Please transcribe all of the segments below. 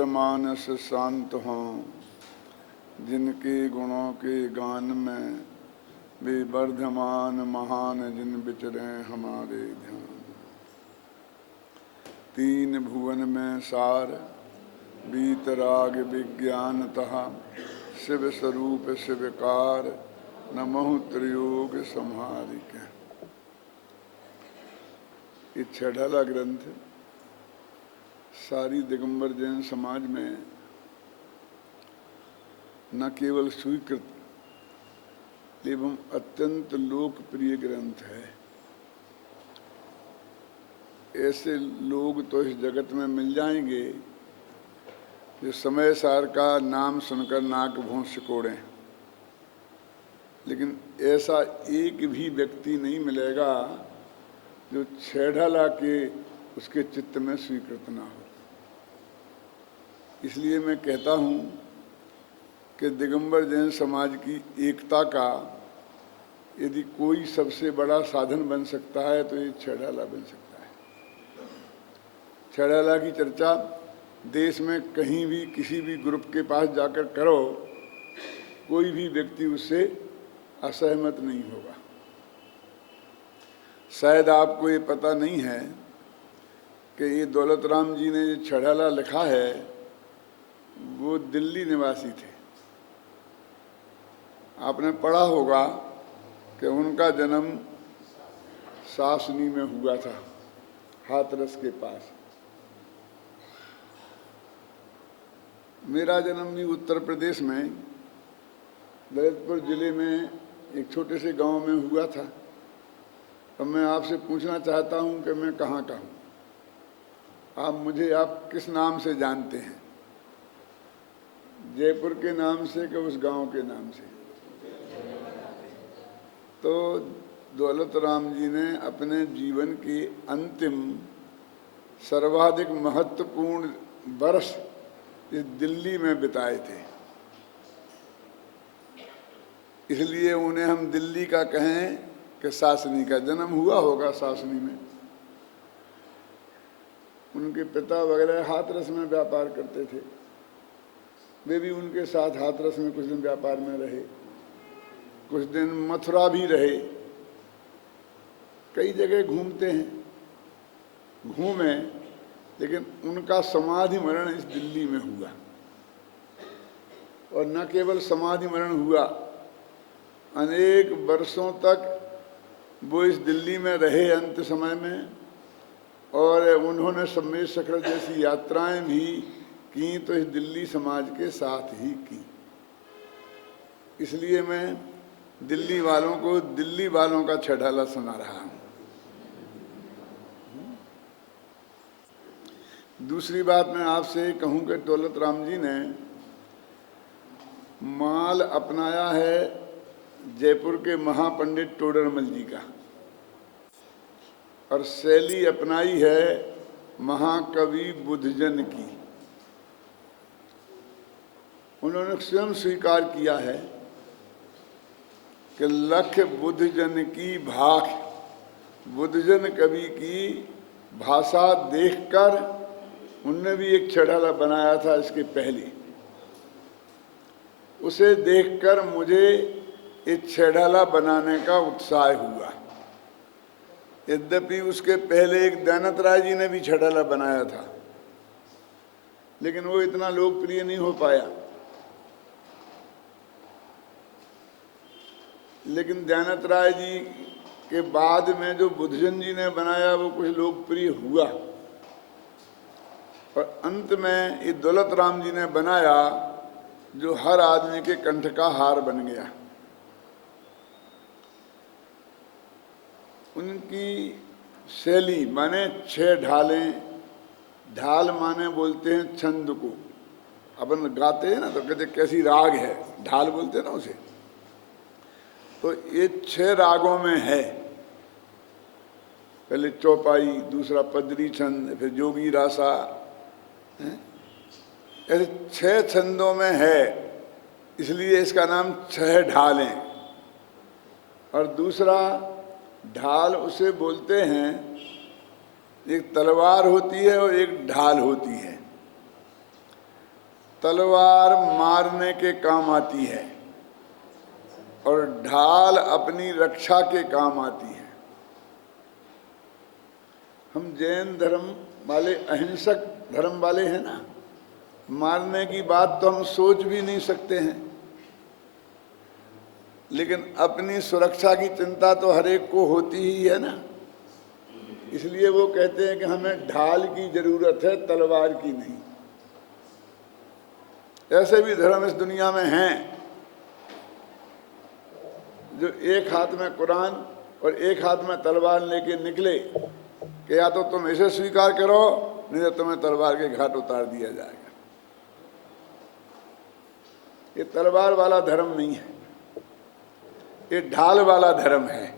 मानस शांत हों, जिनके गुणों के गान में वे वर्धमान महान जिन विचरे हमारे ध्यान। तीन भुवन में सार बीतराग विज्ञानतः, शिव स्वरूप शिवकार नमः त्रियोग संहारिक। ये छेढ़ाला ग्रंथ सारी दिगंबर जैन समाज में न केवल स्वीकृत एवं अत्यंत लोकप्रिय ग्रंथ है। ऐसे लोग तो इस जगत में मिल जाएंगे जो समय सार का नाम सुनकर नाक भौं सिकोड़ें, लेकिन ऐसा एक भी व्यक्ति नहीं मिलेगा जो छेढ़ाला के उसके चित्त में स्वीकृत ना हो। इसलिए मैं कहता हूँ कि दिगंबर जैन समाज की एकता का यदि कोई सबसे बड़ा साधन बन सकता है तो ये छेढ़ाला बन सकता है। छेढ़ाला की चर्चा देश में कहीं भी किसी भी ग्रुप के पास जाकर करो, कोई भी व्यक्ति उससे असहमत नहीं होगा। शायद आपको ये पता नहीं है कि ये दौलत राम जी ने जो छेढ़ाला लिखा है वो दिल्ली निवासी थे। आपने पढ़ा होगा कि उनका जन्म सासनी में हुआ था, हाथरस के पास। मेरा जन्म भी उत्तर प्रदेश में ललितपुर जिले में एक छोटे से गांव में हुआ था। अब मैं आपसे पूछना चाहता हूं कि मैं कहाँ का हूँ। आप किस नाम से जानते हैं? जयपुर के नाम से कि उस गांव के नाम से? तो दौलत राम जी ने अपने जीवन के अंतिम सर्वाधिक महत्वपूर्ण वर्ष इस दिल्ली में बिताए थे। इसलिए उन्हें हम दिल्ली का कहें कि सासनी का। जन्म हुआ होगा सासनी में। उनके पिता वगैरह हाथरस में व्यापार करते थे। वे भी उनके साथ हाथरस में कुछ दिन व्यापार में रहे, कुछ दिन मथुरा भी रहे। कई जगह घूमते हैं, घूमे, लेकिन उनका समाधि मरण इस दिल्ली में हुआ। और न केवल समाधि मरण हुआ, अनेक वर्षों तक वो इस दिल्ली में रहे अंत समय में। और उन्होंने सम्मेद सखर जैसी यात्राएं भी की तो इस दिल्ली समाज के साथ ही की। इसलिए मैं दिल्ली वालों को दिल्ली वालों का छेढ़ाला सुना रहा हूँ। दूसरी बात मैं आपसे कहूँ कि दौलत राम जी ने माल अपनाया है जयपुर के महापंडित टोडरमल जी का, और शैली अपनाई है महाकवि बुद्धजन की। उन्होंने स्वयं स्वीकार किया है कि लख बुद्धजन की भाख, बुद्धजन कवि की भाषा देखकर उनने भी एक छेढ़ाला बनाया था इसके पहले। उसे देखकर मुझे इस छेढ़ाला बनाने का उत्साह हुआ। यद्यपि उसके पहले एक दयानंद राय जी ने भी छेढ़ाला बनाया था, लेकिन वो इतना लोकप्रिय नहीं हो पाया। लेकिन दयानंद राय जी के बाद में जो बुद्धजन जी ने बनाया वो कुछ लोकप्रिय हुआ, और अंत में ये दौलत राम जी ने बनाया जो हर आदमी के कंठ का हार बन गया। उनकी शैली माने 6 ढालें, ढाल माने बोलते हैं छंद को। अपन गाते हैं ना तो कहते कैसी राग है, ढाल बोलते हैं ना उसे। तो ये 6 रागों में है। पहले चौपाई, दूसरा पदरी छंद, फिर जोगी रासा, ऐसे 6 छंदों में है। इसलिए इसका नाम 6 ढालें। और दूसरा ढाल उसे बोलते हैं, एक तलवार होती है और एक ढाल होती है। तलवार मारने के काम आती है और ढाल अपनी रक्षा के काम आती है। हम जैन धर्म वाले अहिंसक धर्म वाले हैं ना, मारने की बात तो हम सोच भी नहीं सकते हैं, लेकिन अपनी सुरक्षा की चिंता तो हर एक को होती ही है ना। इसलिए वो कहते हैं कि हमें ढाल की जरूरत है, तलवार की नहीं। ऐसे भी धर्म इस दुनिया में हैं जो एक हाथ में कुरान और एक हाथ में तलवार लेके निकले कि या तो तुम इसे स्वीकार करो, नहीं तो तुम्हें तलवार के घाट उतार दिया जाएगा। ये तलवार वाला धर्म नहीं है, ये ढाल वाला धर्म है।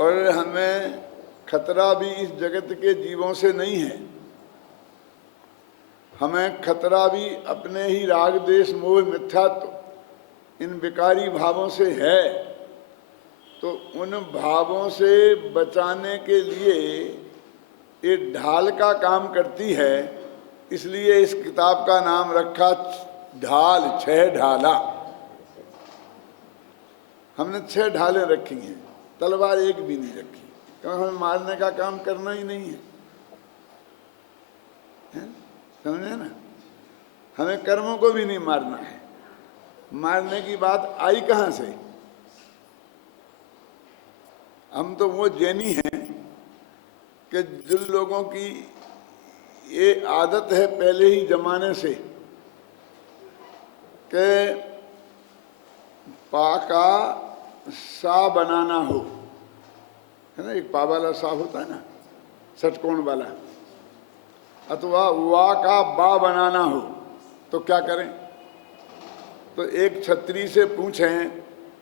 और हमें खतरा भी इस जगत के जीवों से नहीं है, हमें खतरा भी अपने ही राग देश मोह मिथ्यात्व इन विकारी भावों से है। तो उन भावों से बचाने के लिए ये ढाल का काम करती है। इसलिए इस किताब का नाम रखा ढाल, 6 ढाला। हमने 6 ढालें रखी हैं, तलवार एक भी नहीं रखी, क्योंकि हमें मारने का काम करना ही नहीं है, समझे ना। हमें कर्मों को भी नहीं मारना है। मारने की बात आई कहाँ से? हम तो वो जैनी हैं कि जिन लोगों की ये आदत है पहले ही जमाने से कि पा का सा बनाना हो, है ना, एक पा वाला सा होता है ना, षटकोण वाला, अथवा वा का बा बनाना हो तो क्या करें? तो एक छतरी से पूछें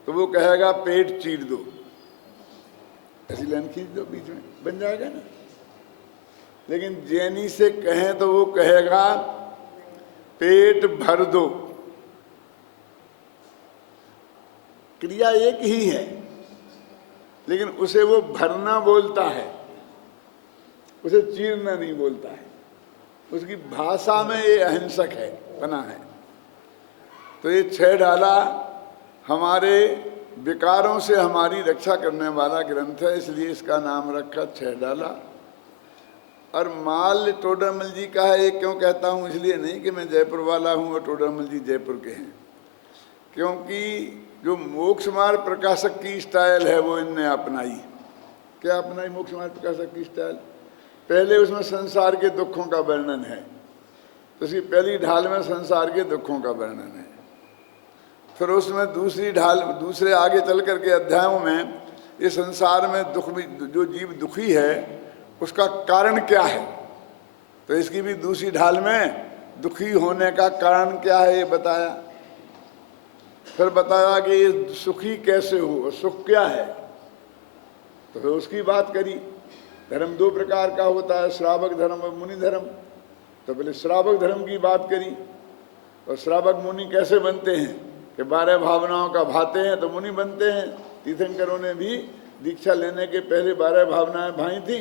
तो वो कहेगा पेट चीर दो, ऐसी लाइन खींच दो, बीच में बन जाएगा ना। लेकिन जैनी से कहें तो वो कहेगा पेट भर दो। क्रिया एक ही है, लेकिन उसे वो भरना बोलता है, उसे चीरना नहीं बोलता है। उसकी भाषा में ये अहिंसक है, बना है। तो ये 6 ढाला हमारे विकारों से हमारी रक्षा करने वाला ग्रंथ है, इसलिए इसका नाम रखा 6 ढाला। और माल टोडरमल जी का है। ये क्यों कहता हूँ? इसलिए नहीं कि मैं जयपुर वाला हूँ और टोडरमल जी जयपुर के हैं, क्योंकि जो मोक्ष मार्ग प्रकाशक की स्टाइल है वो इनने अपनाई। क्या अपनाई मोक्ष मार्ग प्रकाशक की स्टाइल? पहले उसमें संसार के दुखों का वर्णन है, तो उसकी पहली ढाल में संसार के दुखों का वर्णन है। फिर उसमें दूसरी ढाल, दूसरे आगे चल करके अध्यायों में ये संसार में दुख भी, जो जीव दुखी है उसका कारण क्या है, तो इसकी भी दूसरी ढाल में दुखी होने का कारण क्या है ये बताया। फिर बताया कि ये सुखी कैसे हो, सुख क्या है, तो फिर उसकी बात करी। धर्म 2 प्रकार का होता है, श्रावक धर्म और मुनि धर्म। तो पहले श्रावक धर्म की बात करी, और श्रावक मुनि कैसे बनते हैं कि 12 भावनाओं का भाते हैं तो मुनि बनते हैं। तीर्थंकरों ने भी दीक्षा लेने के पहले 12 भावनाएं भाई थी,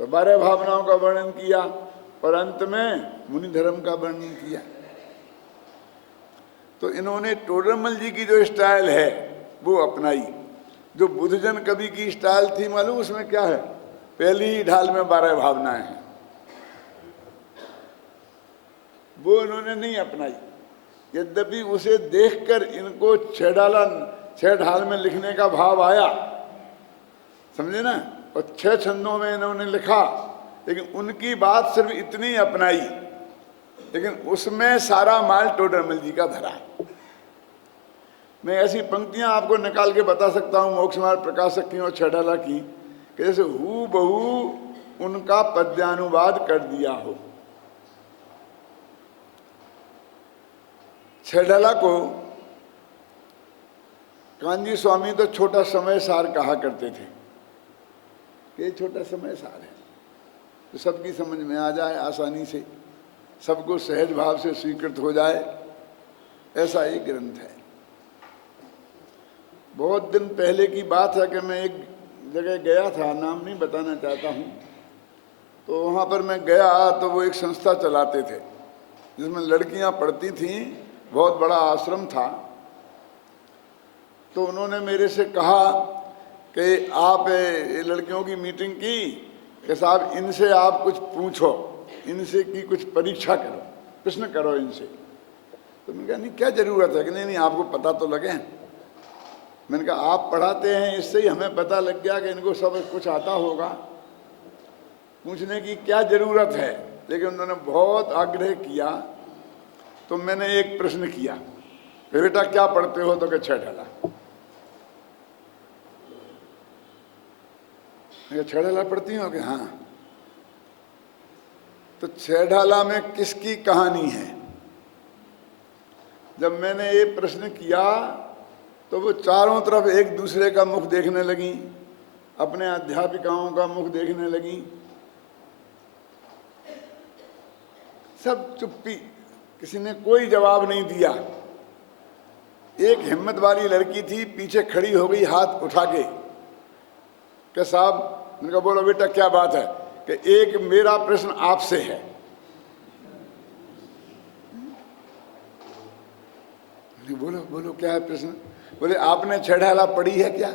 तो 12 भावनाओं का वर्णन किया और अंत में मुनि धर्म का वर्णन किया। तो इन्होंने टोडरमल जी की जो स्टाइल है वो अपनाई। जो बुद्धजन कवि की स्टाइल थी मालूम उसमें क्या है? पहली ही ढाल में 12 भावनाएं हैं, वो इन्होंने नहीं अपनाई। यद्यपि उसे देखकर इनको 6 ढाल में लिखने का भाव आया, समझे ना, और 6 छंदों में इन्होंने लिखा, लेकिन उनकी बात सिर्फ इतनी अपनाई, लेकिन उसमें सारा माल टोडरमल जी का भरा है। मैं ऐसी पंक्तियां आपको निकाल के बता सकता हूं मोक्ष मार्ग प्रकाशक की और 6 ढाला की, कि जैसे हू बहू उनका पद्यानुवाद कर दिया हो। 6 ढाला को कांजी स्वामी तो छोटा समय सार कहा करते थे कि छोटा समय सार है तो सबकी समझ में आ जाए, आसानी से सबको सहज भाव से स्वीकृत हो जाए, ऐसा एक ग्रंथ है। बहुत दिन पहले की बात है कि मैं एक जगह गया था, नाम नहीं बताना चाहता हूँ, तो वहाँ पर मैं गया तो वो एक संस्था चलाते थे, जिसमें लड़कियां पढ़ती थीं, बहुत बड़ा आश्रम था। तो उन्होंने मेरे से कहा कि आप ये लड़कियों की मीटिंग की कि साहब इनसे आप कुछ पूछो, इनसे की कुछ परीक्षा करो, प्रश्न करो इनसे। तो मैंने कहा नहीं, क्या ज़रूरत है कि नहीं आपको पता तो लगे। मैंने कहा आप पढ़ाते हैं, इससे ही हमें पता लग गया कि इनको सब कुछ आता होगा, पूछने की क्या ज़रूरत है। लेकिन उन्होंने बहुत आग्रह किया तो मैंने एक प्रश्न किया, बेटा क्या पढ़ते हो? तो क्या छह ढाला। छह ढाला पढ़ती हो? कि हाँ। तो छह ढाला में किसकी कहानी है? जब मैंने ये प्रश्न किया तो वो चारों तरफ एक दूसरे का मुख देखने लगी, अपने अध्यापिकाओं का मुख देखने लगी, सब चुप्पी, किसी ने कोई जवाब नहीं दिया। एक हिम्मत वाली लड़की थी, पीछे खड़ी हो गई हाथ उठा के कि साहब, मैंने कहा बोलो बेटा क्या बात है? कि एक मेरा प्रश्न आपसे है। बोलो बोलो क्या है प्रश्न? बोले आपने छह ढाला पढ़ी है क्या?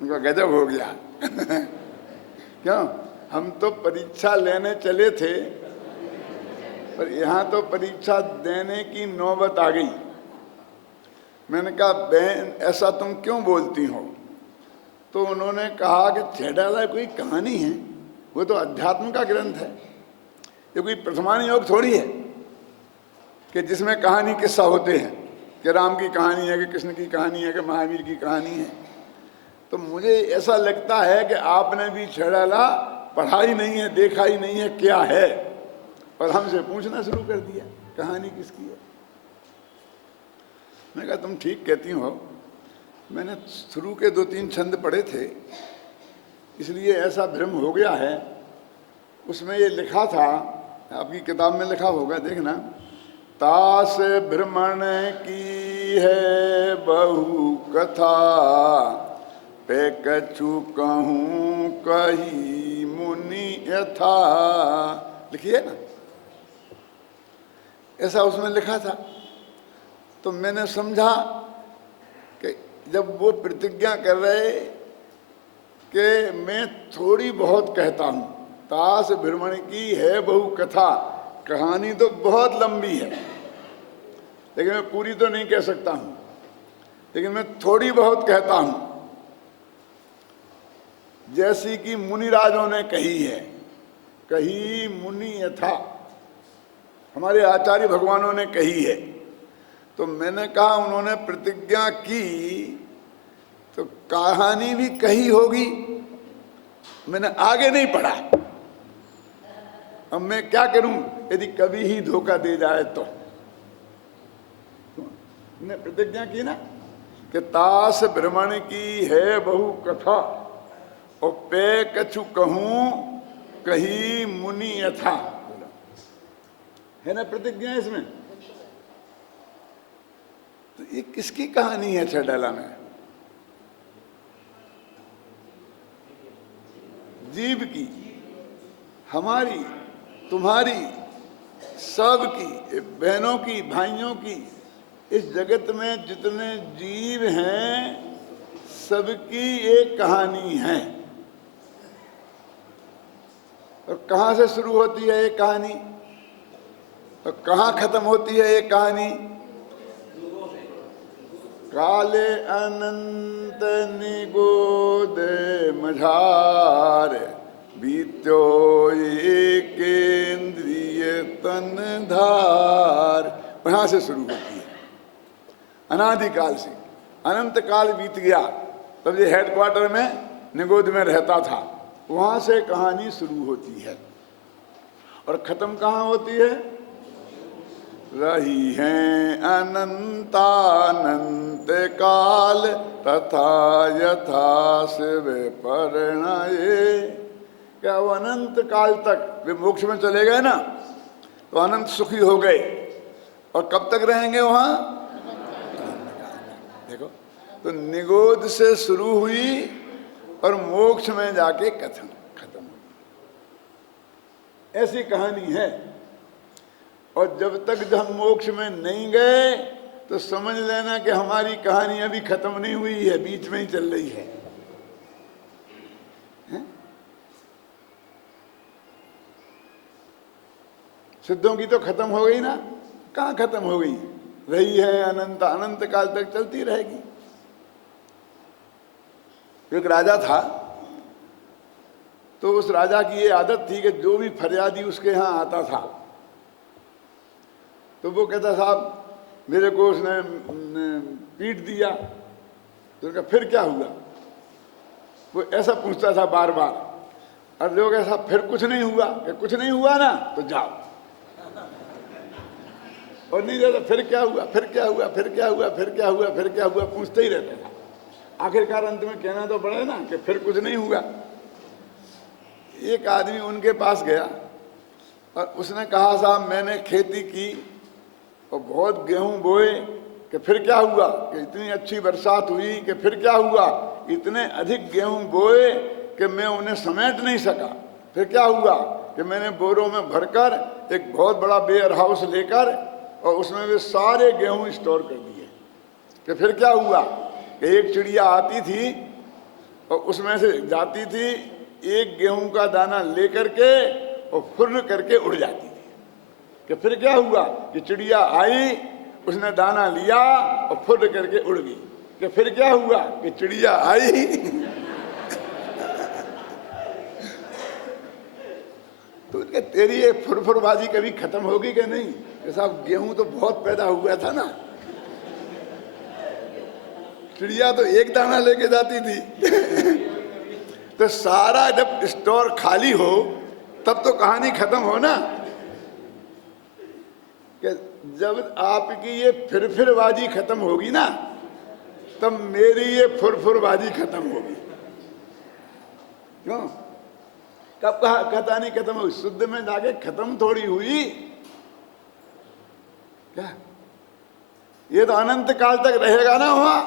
उनका गजब हो गया। क्यों? हम तो परीक्षा लेने चले थे, पर यहाँ तो परीक्षा देने की नौबत आ गई। मैंने कहा बहन ऐसा तुम क्यों बोलती हो? तो उन्होंने कहा कि छह ढाला कोई कहानी है, वो तो अध्यात्म का ग्रंथ है, ये कोई प्रथमान योग थोड़ी है कि जिसमें कहानी किस्सा होते हैं, कि राम की कहानी है, कि कृष्ण की कहानी है, कि महावीर की कहानी है। तो मुझे ऐसा लगता है कि आपने भी छह ढाला पढ़ा ही नहीं है, देखा ही नहीं है क्या है, और हमसे पूछना शुरू कर दिया कहानी किसकी है। मैं कहा तुम ठीक कहती हो, मैंने शुरू के 2-3 छंद पढ़े थे, इसलिए ऐसा भ्रम हो गया है। उसमें ये लिखा था, आपकी किताब में लिखा होगा, देखना, तास भ्रमण की है बहु कथा, पे कछु कहूँ कही मुनि यथा, लिखिए ना, ऐसा उसमें लिखा था। तो मैंने समझा कि जब वो प्रतिज्ञा कर रहे कि मैं थोड़ी बहुत कहता हूँ, तास भ्रमण की है बहु कथा, कहानी तो बहुत लंबी है, लेकिन मैं पूरी तो नहीं कह सकता हूँ, लेकिन मैं थोड़ी बहुत कहता हूँ, जैसी कि मुनिराजों ने कही है, कही मुनि यथा, हमारे आचार्य भगवानों ने कही है। तो मैंने कहा उन्होंने प्रतिज्ञा की तो कहानी भी कही होगी, मैंने आगे नहीं पढ़ा। अब मैं क्या करूं यदि कभी ही धोखा दे जाए तो? ने प्रतिज्ञा की ना कि तास भ्रमण की है बहु कथा, और पे कछु कहूं कही मुनि यथा, है ना प्रतिज्ञा इसमें। तो ये किसकी कहानी है छह ढाला में? जीव की, हमारी, तुम्हारी, सबकी, बहनों की, भाइयों की। इस जगत में जितने जीव हैं सबकी एक कहानी है। और कहाँ से शुरू होती है एक कहानी और कहाँ खत्म होती है एक कहानी? काले अनंत निगोद मझार, बीत्यो एक केंद्रीय तन धार, वहां से शुरू होती है। अनादिकाल से अनंत काल बीत गया, तब ये हेडक्वार्टर में निगोद में रहता था, वहां से कहानी शुरू होती है। और खत्म कहाँ होती है? रही हैं अनंतानंत काल, तथा यथा शिव परिणये। क्या वो अनंत काल तक वे मोक्ष में चले गए ना, तो अनंत सुखी हो गए, और कब तक रहेंगे वहां? देखो, तो निगोद से शुरू हुई और मोक्ष में जाके कथन खत्म हुई। ऐसी कहानी है। और जब तक हम मोक्ष में नहीं गए तो समझ लेना कि हमारी कहानी अभी खत्म नहीं हुई है, बीच में ही चल रही है। सिद्धों की तो खत्म हो गई ना, कहाँ खत्म हो गई, रही है अनंत अनंत काल तक चलती रहेगी। एक राजा था, तो उस राजा की ये आदत थी कि जो भी फरियादी उसके यहाँ आता था तो वो कहता साहब मेरे को उसने पीट दिया। तो उनका फिर क्या हुआ, वो ऐसा पूछता था बार बार। और लोग ऐसा फिर कुछ नहीं हुआ, कि कुछ नहीं हुआ ना तो जाओ, और नहीं जाता फिर क्या हुआ, फिर क्या हुआ, फिर क्या हुआ, फिर क्या हुआ, फिर क्या हुआ, पूछते ही रहते थे। आखिरकार अंत में कहना तो पड़े ना कि फिर कुछ नहीं हुआ। एक आदमी उनके पास गया और उसने कहा साहब मैंने खेती की और बहुत गेहूं बोए, कि फिर क्या हुआ, कि इतनी अच्छी बरसात हुई, कि फिर क्या हुआ, इतने अधिक गेहूं बोए कि मैं उन्हें समेट नहीं सका। फिर क्या हुआ कि मैंने बोरों में भरकर एक बहुत बड़ा वेयर हाउस लेकर और उसमें वे सारे गेहूं स्टोर कर दिए। कि फिर क्या हुआ कि एक चिड़िया आती थी और उसमें से जाती थी, एक गेहूं का दाना लेकर के और फुर्र करके उड़ जाती थी। कि फिर क्या हुआ कि चिड़िया आई, उसने दाना लिया और फुर्र करके उड़ गई। कि फिर क्या हुआ कि चिड़िया आई तो तेरी ये फुरफुरबाजी कभी खत्म होगी कि नहीं, कि साहब गेहूं तो बहुत पैदा हुआ था ना, चिड़िया तो एक दाना लेके जाती थी तो सारा जब स्टोर खाली हो तब तो कहानी खत्म हो ना। कि जब आपकी ये फिरफिरबाजी खत्म होगी ना तब मेरी ये फुरफुरबाजी खत्म होगी। क्यों, कब कहा कहानी खत्म हुई, शुद्ध में जाके खत्म थोड़ी हुई क्या, ये तो अनंत काल तक रहेगा ना वहां।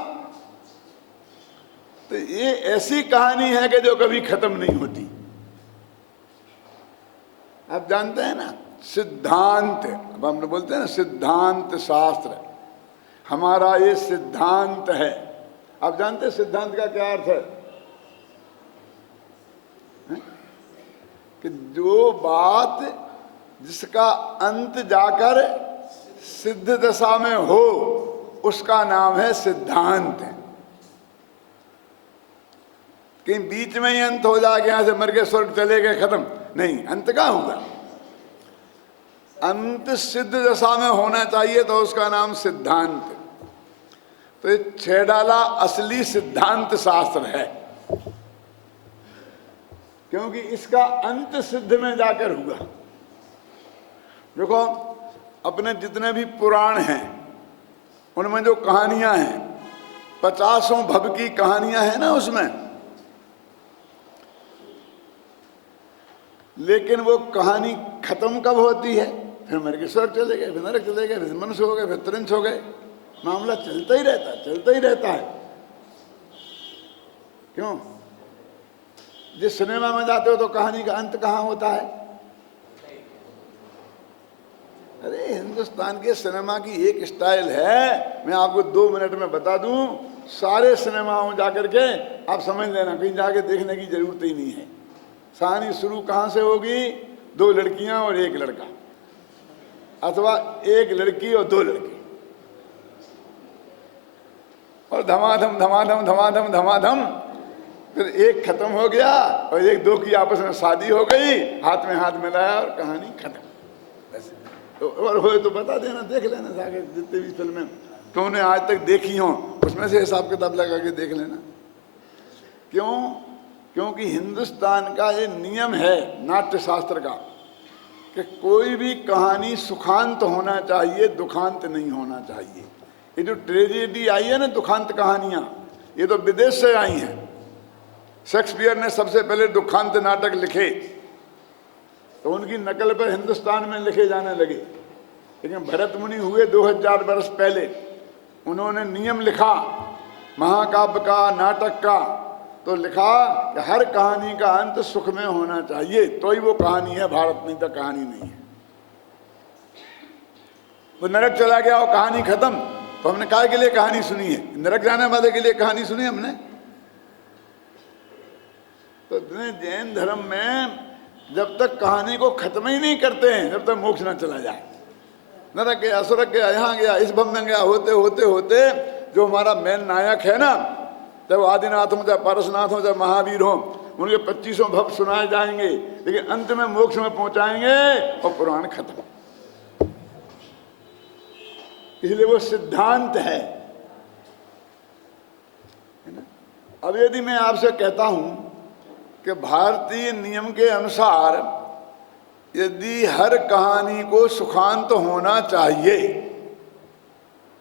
तो ये ऐसी कहानी है कि जो कभी खत्म नहीं होती। आप जानते हैं ना सिद्धांत, अब हम लोग बोलते हैं ना सिद्धांत शास्त्र, हमारा ये सिद्धांत है। आप जानते हैं सिद्धांत का क्या अर्थ है? कि जो बात जिसका अंत जाकर सिद्ध दशा में हो उसका नाम है सिद्धांत। कहीं बीच में ही अंत हो जाएगा, यहां से मर के स्वर्ग चले गए, खत्म नहीं, अंत कहाँ होगा। अंत सिद्ध दशा में होना चाहिए तो उसका नाम सिद्धांत। तो ये 6 डाला असली सिद्धांत शास्त्र है, क्योंकि इसका अंत सिद्ध में जाकर हुआ। देखो अपने जितने भी पुराण हैं उनमें जो कहानियां हैं, 50 भव की कहानियां हैं ना उसमें, लेकिन वो कहानी खत्म कब होती है, फिर मर के स्वर्ग चले गए, फिर नरक चले गए, फिर मनुष्य हो गए, फिर त्रिंश हो गए, मामला चलता ही रहता है, चलता ही रहता है। क्यों, जिस सिनेमा में जाते हो तो कहानी का अंत कहाँ होता है? अरे हिंदुस्तान के सिनेमा की एक स्टाइल है, मैं आपको 2 मिनट में बता दूं, सारे सिनेमाओं में जाकर के आप समझ लेना, कहीं जाके देखने की जरूरत ही नहीं है। कहानी शुरू कहाँ से होगी, 2 लड़कियां और 1 लड़का, अथवा 1 लड़की और 2 लड़के, और धमाधम धमाधम धमाधम धमाधम, फिर 1 खत्म हो गया और 1-2 की आपस में शादी हो गई, हाथ में हाथ मिलाया और कहानी खत्म। बस तो और हो तो बता देना, देख लेना जाके जितने भी फिल्में तुमने आज तक देखी हो उसमें से हिसाब किताब लगा के देख लेना। क्यों, क्योंकि हिंदुस्तान का ये नियम है नाट्य शास्त्र का कि कोई भी कहानी सुखांत होना चाहिए, दुखांत नहीं होना चाहिए। ये जो ट्रेजेडी आई है ना, दुखांत कहानियां, ये तो विदेश से आई हैं। शेक्सपियर ने सबसे पहले दुखांत नाटक लिखे तो उनकी नकल पर हिंदुस्तान में लिखे जाने लगे। लेकिन भरत मुनि हुए 2000 वर्ष पहले, उन्होंने नियम लिखा महाकाव्य का, नाटक का, तो लिखा कि हर कहानी का अंत सुख में होना चाहिए, तो ही वो कहानी है भारत, नहीं तो कहानी नहीं है। वो नरक चला गया और कहानी खत्म, तो हमने काय के लिए कहानी सुनी है? नरक जाने वाले के लिए कहानी सुनी हमने। तो जैन धर्म में जब तक कहानी को खत्म ही नहीं करते हैं, जब तक मोक्ष न चला जाए। नरक गया, स्वर्ग गया, यहाँ गया, इस भव में गया, होते होते होते जो हमारा मेन नायक है ना, चाहे वो आदिनाथ हो, चाहे पारसनाथ हो, चाहे महावीर हो, उनके 25 भव सुनाए जाएंगे, लेकिन अंत में मोक्ष में पहुंचाएंगे और पुराण खत्म। इसलिए वो सिद्धांत है ना। अब यदि मैं आपसे कहता हूं कि भारतीय नियम के अनुसार यदि हर कहानी को सुखांत होना चाहिए,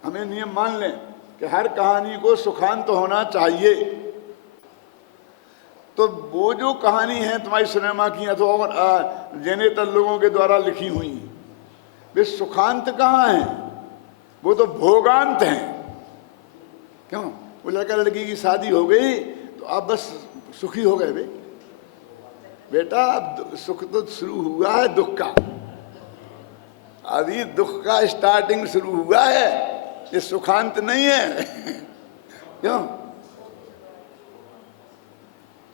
हमें नियम मान लें कि हर कहानी को सुखांत होना चाहिए, तो वो जो कहानी है तुम्हारी सिनेमा की अथवा जैनेतर लोगों के द्वारा लिखी हुई, वे सुखांत कहाँ हैं? वो तो भोगांत हैं। क्यों? वो लड़का लड़की की शादी हो गई तो आप बस सुखी हो गए बेटा, अब सुख तो शुरू हुआ है दुख का, अभी दुख का स्टार्टिंग शुरू हुआ है, ये सुखांत नहीं है। क्यों?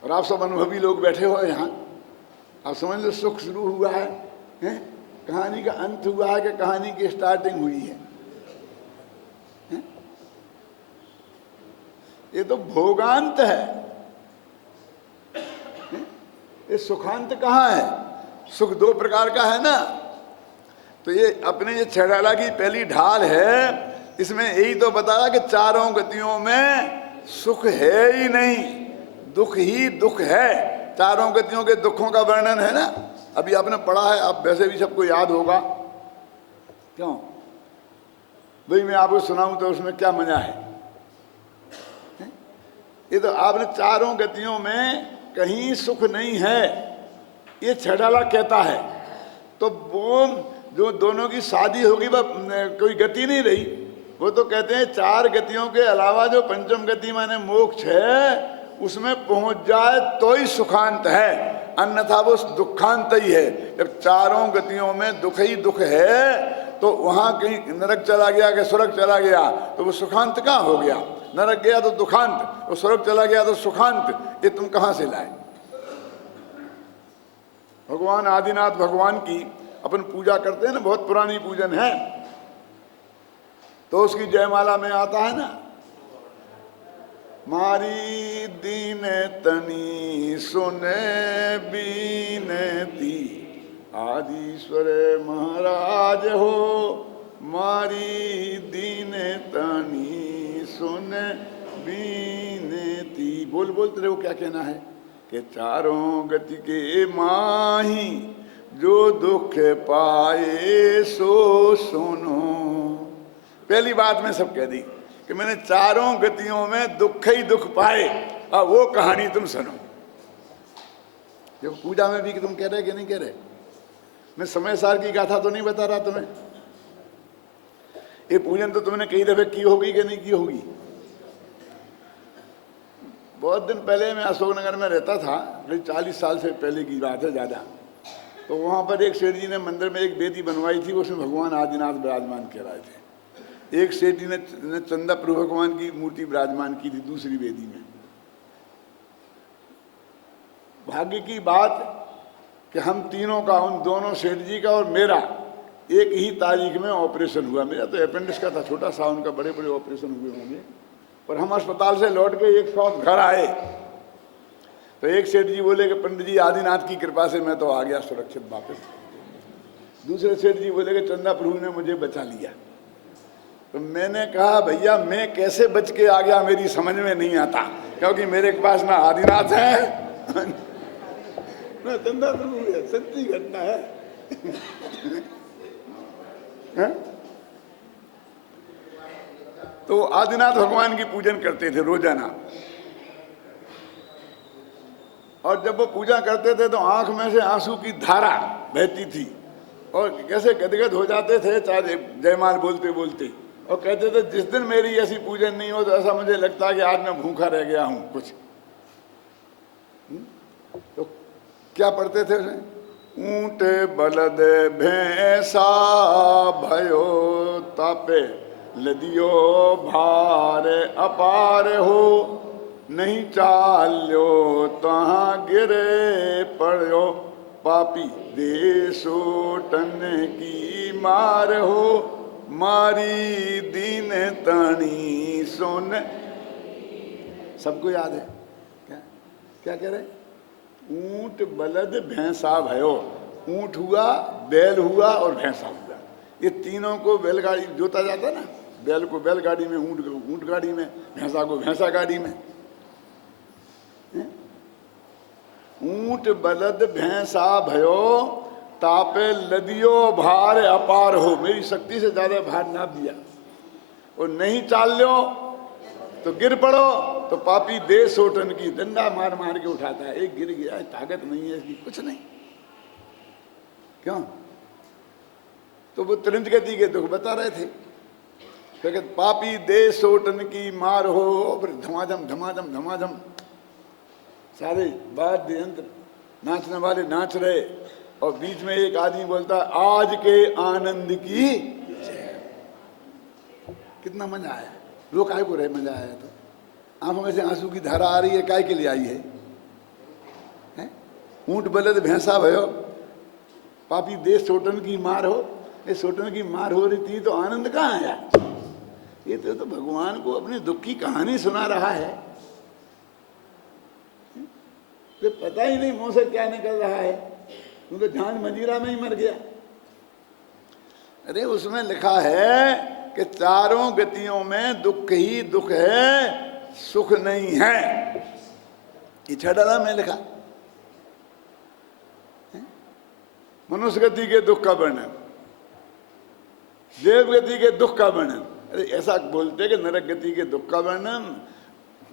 और आप सब अनुभवी लोग बैठे हो यहाँ, आप समझ लो सुख शुरू हुआ है, कहानी का अंत हुआ है कि कहानी की स्टार्टिंग हुई है? ये तो भोगांत है, ये सुखांत कहाँ है? सुख दो प्रकार का है ना। तो ये अपने ये छड़ाला की पहली ढाल है, इसमें यही तो बताया कि चारों गतियों में सुख है ही नहीं, दुख ही दुख है। चारों गतियों के दुखों का वर्णन है ना, अभी आपने पढ़ा है, आप वैसे भी सबको याद होगा। क्यों भाई मैं आपको सुनाऊं तो उसमें क्या मजा है? ये तो आपने चारों गतियों में कहीं सुख नहीं है, ये छड़ाला कहता है। तो वो जो दोनों की शादी होगी वह कोई गति नहीं रही, वो तो कहते हैं चार गतियों के अलावा जो पंचम गति माने मोक्ष है उसमें पहुंच जाए तो ही सुखांत है, अन्यथा वो दुखांत ही है। जब चारों गतियों में दुख ही दुख है तो वहां कहीं नरक चला गया कि स्वर्ग चला गया तो वो सुखांत कहाँ हो गया? नरक गया तो दुखांत, और स्वर्ग चला गया तो सुखांत। ये तुम कहां से लाए? भगवान आदिनाथ भगवान की अपन पूजा करते हैं ना, बहुत पुरानी पूजन है, तो उसकी जयमाला में आता है ना, मारी दीन तनी सुने बीनती, आदिश्वर महाराज हो मारी दीन तनी सुन बीनती। बोल बोल तेरे को क्या कहना है कि चारों गति के माही जो दुख पाए सो सुनो। पहली बात में सब कह दी कि मैंने चारों गतियों में दुख ही दुख पाए, अब वो कहानी तुम सुनो। देखो पूजा में भी कि तुम कह रहे कि नहीं कह रहे, मैं समय सार की गाथा तो नहीं बता रहा तुम्हें। ये पूजन तो तुमने कई दफे की होगी कि नहीं की होगी। बहुत दिन पहले मैं अशोकनगर में रहता था, करीब 40 साल से पहले की बात है ज़्यादा। तो वहाँ पर एक सेठ जी ने मंदिर में एक वेदी बनवाई थी, उसमें भगवान आदिनाथ विराजमान कराए थे। एक सेठ जी ने चंदा प्रभु भगवान की मूर्ति विराजमान की थी दूसरी वेदी में। भाग्य की बात कि हम तीनों का, उन दोनों सेठ जी का और मेरा एक ही तारीख में ऑपरेशन हुआ। मेरा तो अपेंडिक्स का था छोटा सा, उनका बड़े बड़े ऑपरेशन हुए होंगे। और हम अस्पताल से लौट के एक साथ घर आए तो एक सेठ जी बोले कि पंडित जी आदिनाथ की कृपा से मैं तो आ गया सुरक्षित वापस। दूसरे सेठ जी बोले कि चंदा प्रभु ने मुझे बचा लिया। तो मैंने कहा भैया मैं कैसे बच के आ गया मेरी समझ में नहीं आता, क्योंकि मेरे पास ना आदिनाथ है ना चंदा प्रभु है। सच्ची घटना है, है? तो आदिनाथ भगवान की पूजन करते थे रोजाना, और जब वो पूजा करते थे तो आंख में से आंसू की धारा बहती थी और कैसे गदगद हो जाते थे चाहे जयमाल बोलते बोलते, और कहते थे जिस दिन मेरी ऐसी पूजन नहीं हो तो ऐसा मुझे लगता है कि आज मैं भूखा रह गया हूं कुछ। क्या पढ़ते थे उसमें? ऊंट बलद भैंसा भयो तापे लदियो भार अपार हो, नहीं चाल्यो तहाँ गिरे पड़ो, पापी देशोटन की मार हो, मारी दीन तणी सोन। सबको याद है क्या? क्या कह रहे? ऊंट बलद भैंसा भयो। ऊंट हुआ, बैल हुआ और भैंसा हुआ। ये तीनों को बैलगाड़ी जोता जाता ना, बैल को बैलगाड़ी में, ऊंट को ऊंट गाड़ी में, भैंसा को भैंसा गाड़ी में। ऊंट बलद भैंसा भयो तापे लदियो भार अपार हो, मेरी शक्ति से ज्यादा भार नाप दिया, और नहीं चाल लो तो गिर पड़ो, तो पापी देश सोटन की, डंडा मार मार के उठाता है। एक गिर गया, ताकत नहीं है इसकी, कुछ नहीं। क्यों? तो वो तुरंत गति के दुख बता रहे थे, क्योंकि पापी देश सोटन की मार हो, फिर धमाधम धमाधम धमाधम सारे वाद्य यंत्र, नाचने वाले नाच रहे, और बीच में एक आदमी बोलता है आज के आनंद की जय। कितना मजा आया। लोग काय को रहे, मजा आया तो आंखों में से आंसू की धारा आ रही है, काय के लिए आई है? ऊंट बलद भैंसा भयो पापी देश सोटन की मार हो। ये सोटन की मार हो रही थी तो आनंद कहाँ आया? ये तो भगवान को अपने दुख की कहानी सुना रहा है, तो पता ही नहीं मुंह से क्या निकल रहा है, क्योंकि झांझ मंजीरा में ही मर गया। अरे उसमें लिखा है कि चारों गतियों में दुख ही दुख है, सुख नहीं है। ये छठा में लिखा, मनुष्य गति के दुख का वर्णन, देव गति के दुख का वर्णन। अरे ऐसा बोलते कि नरक गति के दुख का वर्णन,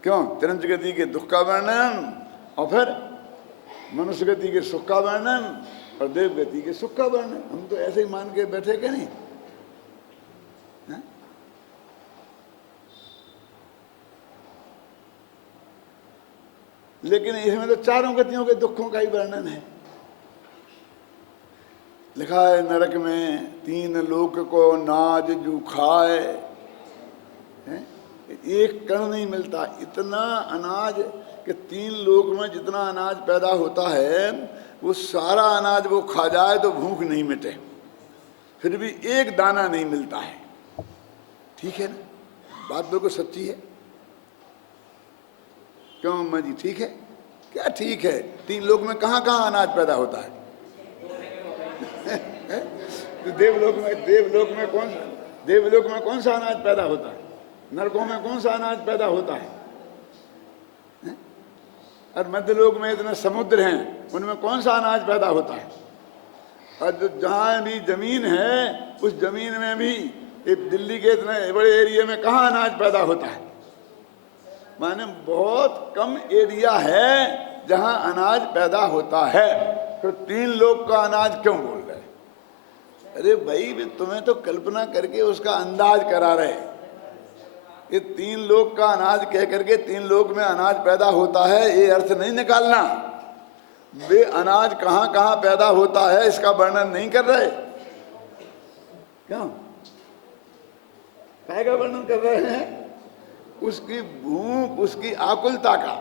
क्यों? त्रंच गति के दुख का वर्णन, और फिर मनुष्य गति के सुख का वर्णन, और देव गति के सुख का वर्णन। हम तो ऐसे ही मान के बैठे कि नहीं? है? लेकिन इसमें तो चारों गतियों के दुखों का ही वर्णन है। लिखा है नरक में तीन लोक को नाज जू खाए, एक कण नहीं मिलता। इतना अनाज कि तीन लोक में जितना अनाज पैदा होता है वो सारा अनाज वो खा जाए तो भूख नहीं मिटे, फिर भी एक दाना नहीं मिलता है। ठीक है ना? बात बिल्कुल सच्ची है। क्यों अम्मा जी? ठीक है। क्या ठीक है? तीन लोक में कहाँ कहाँ अनाज पैदा होता है? तो देवलोक में कौन सा अनाज पैदा होता है? नरकों में कौन सा अनाज पैदा होता है? और मध्यलोक में इतने समुद्र हैं, उनमें कौन सा अनाज पैदा होता है? और जो जहाँ भी जमीन है उस जमीन में भी, दिल्ली के इतने बड़े एरिया में कहाँ अनाज पैदा होता है? माने बहुत कम एरिया है जहाँ अनाज पैदा होता है। तो तीन लोग का अनाज क्यों बोल रहे? अरे भाई तुम्हें तो कल्पना करके उसका अंदाज करा रहे। ये तीन लोग का अनाज कह करके तीन लोग में अनाज पैदा होता है ये अर्थ नहीं निकालना। वे अनाज कहाँ कहाँ पैदा होता है इसका वर्णन नहीं कर रहे। क्यों? काय का वर्णन कर रहे हैं? उसकी भूख, उसकी आकुलता का।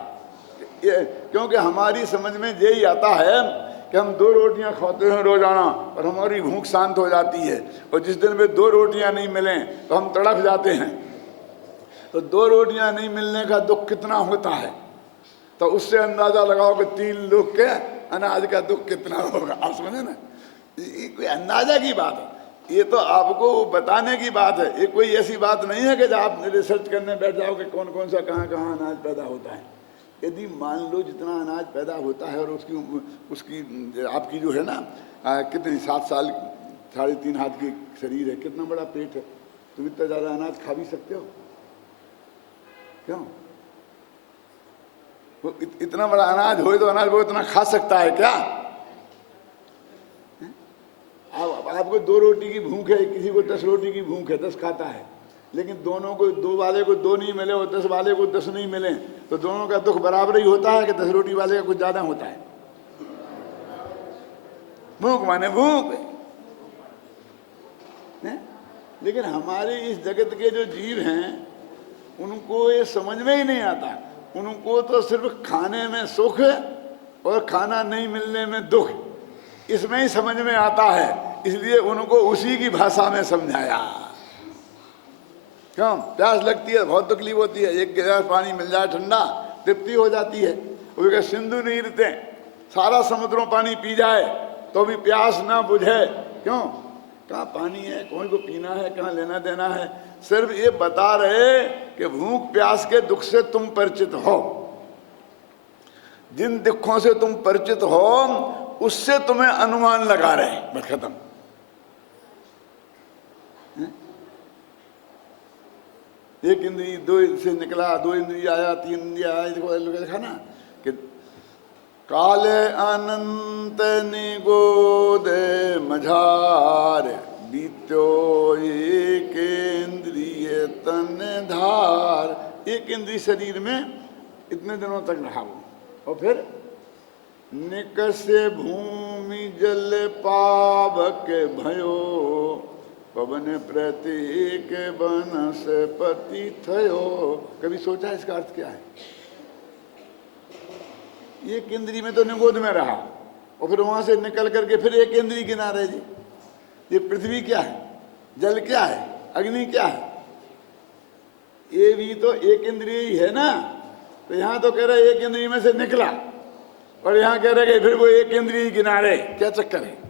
क्योंकि हमारी समझ में यही आता है कि हम 2 रोटियां खाते हैं रोजाना और हमारी भूख शांत हो जाती है, और जिस दिन में 2 रोटियां नहीं मिलें तो हम तड़प जाते हैं। तो 2 रोटियां नहीं मिलने का दुख कितना होता है, तो उससे अंदाजा लगाओ कि 3 लोग के अनाज का दुख कितना होगा। आप समझे ना? ये कोई अंदाजा की बात है, ये तो आपको बताने की बात है। ये कोई ऐसी बात नहीं है कि आप रिसर्च करने बैठ जाओ कि कौन कौन सा कहाँ कहाँ अनाज पैदा होता है। यदि मान लो जितना अनाज पैदा होता है और उसकी आपकी जो है ना कितनी 7 साल 3.5 हाथ की शरीर है, कितना बड़ा पेट है, तुम इतना ज़्यादा अनाज खा भी सकते हो? क्यों? वो इतना बड़ा अनाज हो तो अनाज वो इतना खा सकता है क्या? आपको 2 रोटी की भूख है, किसी को 10 रोटी की भूख है, 10 खाता है, लेकिन दोनों को 2 वाले को 2 नहीं मिले और 10 वाले को 10 नहीं मिले, तो दोनों का दुख बराबर ही होता है कि 10 रोटी वाले का कुछ ज़्यादा होता है? भूख माने भूख है? लेकिन हमारे इस जगत के जो जीव हैं उनको ये समझ में ही नहीं आता। उनको तो सिर्फ खाने में सुख और खाना नहीं मिलने में दुख, इसमें ही समझ में आता है, इसलिए उनको उसी की भाषा में समझाया। क्यों? प्यास लगती है, बहुत तकलीफ होती है, एक गिलास पानी मिल जाए ठंडा तृप्ति हो जाती है। वो सिंधु नहीं रहते, सारा समुद्रों पानी पी जाए तो भी प्यास ना बुझे। क्यों? कहाँ पानी है, कौन को पीना है, कहाँ लेना देना है। सिर्फ ये बता रहे कि भूख प्यास के दुख से तुम परिचित हो, जिन दुखों से तुम परिचित हो उससे तुम्हें अनुमान लगा रहे, बस खत्म। एक इंद्री दो से निकला, दो इंद्री आया, तीन इंद्री आया, देखा ना कि काले अनंत निगोदे मझार बीत्यो एक इंद्रिय तन धार। एक इंद्री शरीर में इतने दिनों तक रहा वो, और फिर निकसे भूमि जल पावक भयो पवन प्रतीक वनस्पति थयो। कभी सोचा इसका अर्थ क्या है? एक इंद्री में तो निगोद में रहा और फिर वहां से निकल करके फिर एक इंद्री किनारे जी। ये पृथ्वी क्या है, जल क्या है, अग्नि क्या है? ये भी तो एक इंद्रिय ही है ना। तो यहाँ तो कह रहे एक इंद्रिय में से निकला और यहाँ कह रहे कि फिर वो एक इंद्रिय किनारे, क्या चक्कर है?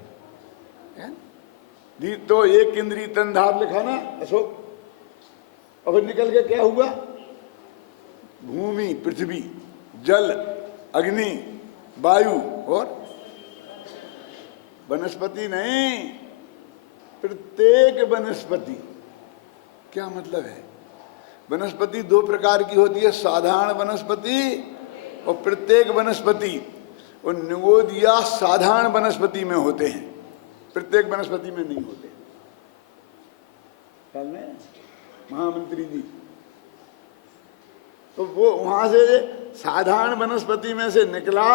तो एक इंद्रिय तनधार लिखा ना अशोक, और फिर निकल के क्या हुआ? भूमि, पृथ्वी, जल, अग्नि, वायु और वनस्पति नहीं, प्रत्येक वनस्पति। क्या मतलब है? वनस्पति दो प्रकार की होती है, साधारण वनस्पति और प्रत्येक वनस्पति। और निगोदिया साधारण वनस्पति में होते हैं, प्रत्येक वनस्पति में नहीं होते। ख्याल में महामंत्री जी, तो वो वहां से साधारण वनस्पति में से निकला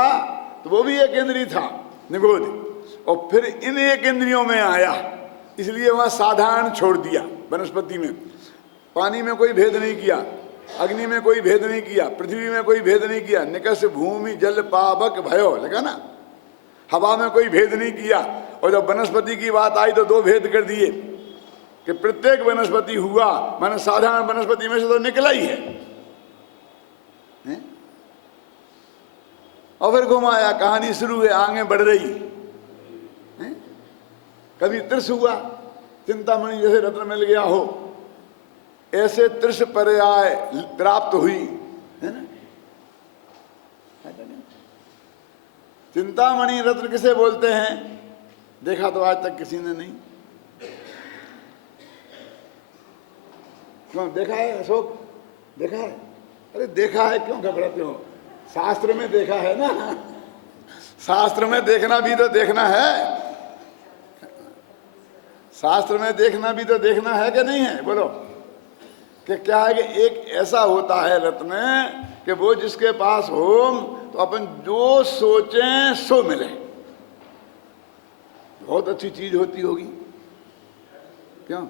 तो वो भी एक इंद्रिय था निगोद, और फिर इन एक इंद्रियों में आया, इसलिए वहां साधारण छोड़ दिया। वनस्पति में पानी में कोई भेद नहीं किया, अग्नि में कोई भेद नहीं किया, पृथ्वी में कोई भेद नहीं किया। निकस भूमि जल पावक भयो, लगा ना। हवा में कोई भेद नहीं किया। और जब वनस्पति की बात आई तो दो भेद कर दिए कि प्रत्येक वनस्पति हुआ, माने साधारण वनस्पति में से तो निकला ही है? और फिर घुमाया, कहानी शुरू है, आगे बढ़ रही है। कभी त्रिश हुआ, चिंतामणि जैसे रत्न मिल गया हो, ऐसे त्रिश पर्याय प्राप्त हुई, है ना। चिंतामणि रत्न किसे बोलते हैं? देखा तो आज तक किसी ने नहीं। क्यों देखा है अशोक? देखा है? अरे देखा है, क्यों घबराते हो? शास्त्र में देखा है ना। शास्त्र में देखना भी तो देखना है, शास्त्र में देखना भी तो देखना है कि नहीं है? बोलो कि क्या है कि एक ऐसा होता है रत्न कि वो जिसके पास हो तो अपन जो सोचें सो मिले। बहुत अच्छी चीज होती होगी, क्यों?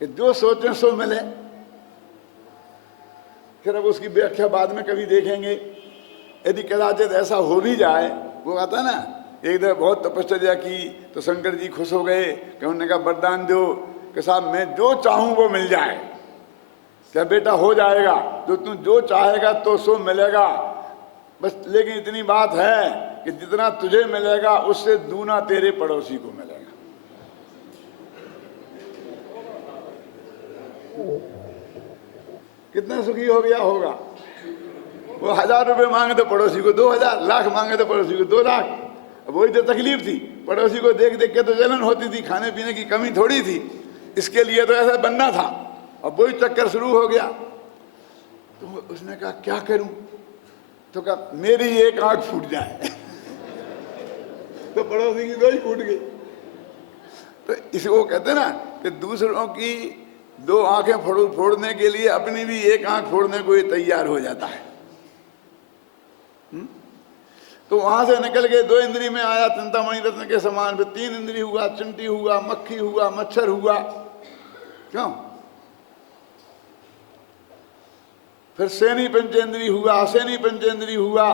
कि जो सोचें सो मिले। फिर अब उसकी व्याख्या बाद में कभी देखेंगे। यदि कदाचित ऐसा हो भी जाए, वो आता ना, एक दफा बहुत तपस्या की तो शंकर जी खुश हो गए कि उन्होंने कहा वरदान दो कि साहब मैं जो चाहूं वो मिल जाए। क्या बेटा हो जाएगा, तो तू जो चाहेगा तो सो मिलेगा, बस लेकिन इतनी बात है कि जितना तुझे मिलेगा उससे दूना तेरे पड़ोसी को मिलेगा। कितना सुखी हो गया होगा वो। 1000 रुपये मांगे तो पड़ोसी को 2000, लाख मांगे तो पड़ोसी को 2 लाख। वही तो तकलीफ थी, पड़ोसी को देख देख के तो जलन होती थी, खाने पीने की कमी थोड़ी थी, इसके लिए तो ऐसा बनना था। अब वही चक्कर शुरू हो गया। तो उसने कहा क्या करूं? तो कहा मेरी एक आंख फूट जाए। तो पड़ोसी की 2 ही फूट गई। तो इसको कहते ना कि दूसरों की 2 आंखें फोड़ने के लिए अपनी भी एक आंख फोड़ने को ही तैयार हो जाता है। तो वहां से निकल के 2 इंद्री में आया, चिंतामणि रत्न के समान, फिर 3 इंद्री हुआ, चिंटी हुआ, मक्खी हुआ, मच्छर हुआ, क्यों? फिर सेनी पंचेंद्री हुआ, असेनी पंचेंद्री हुआ।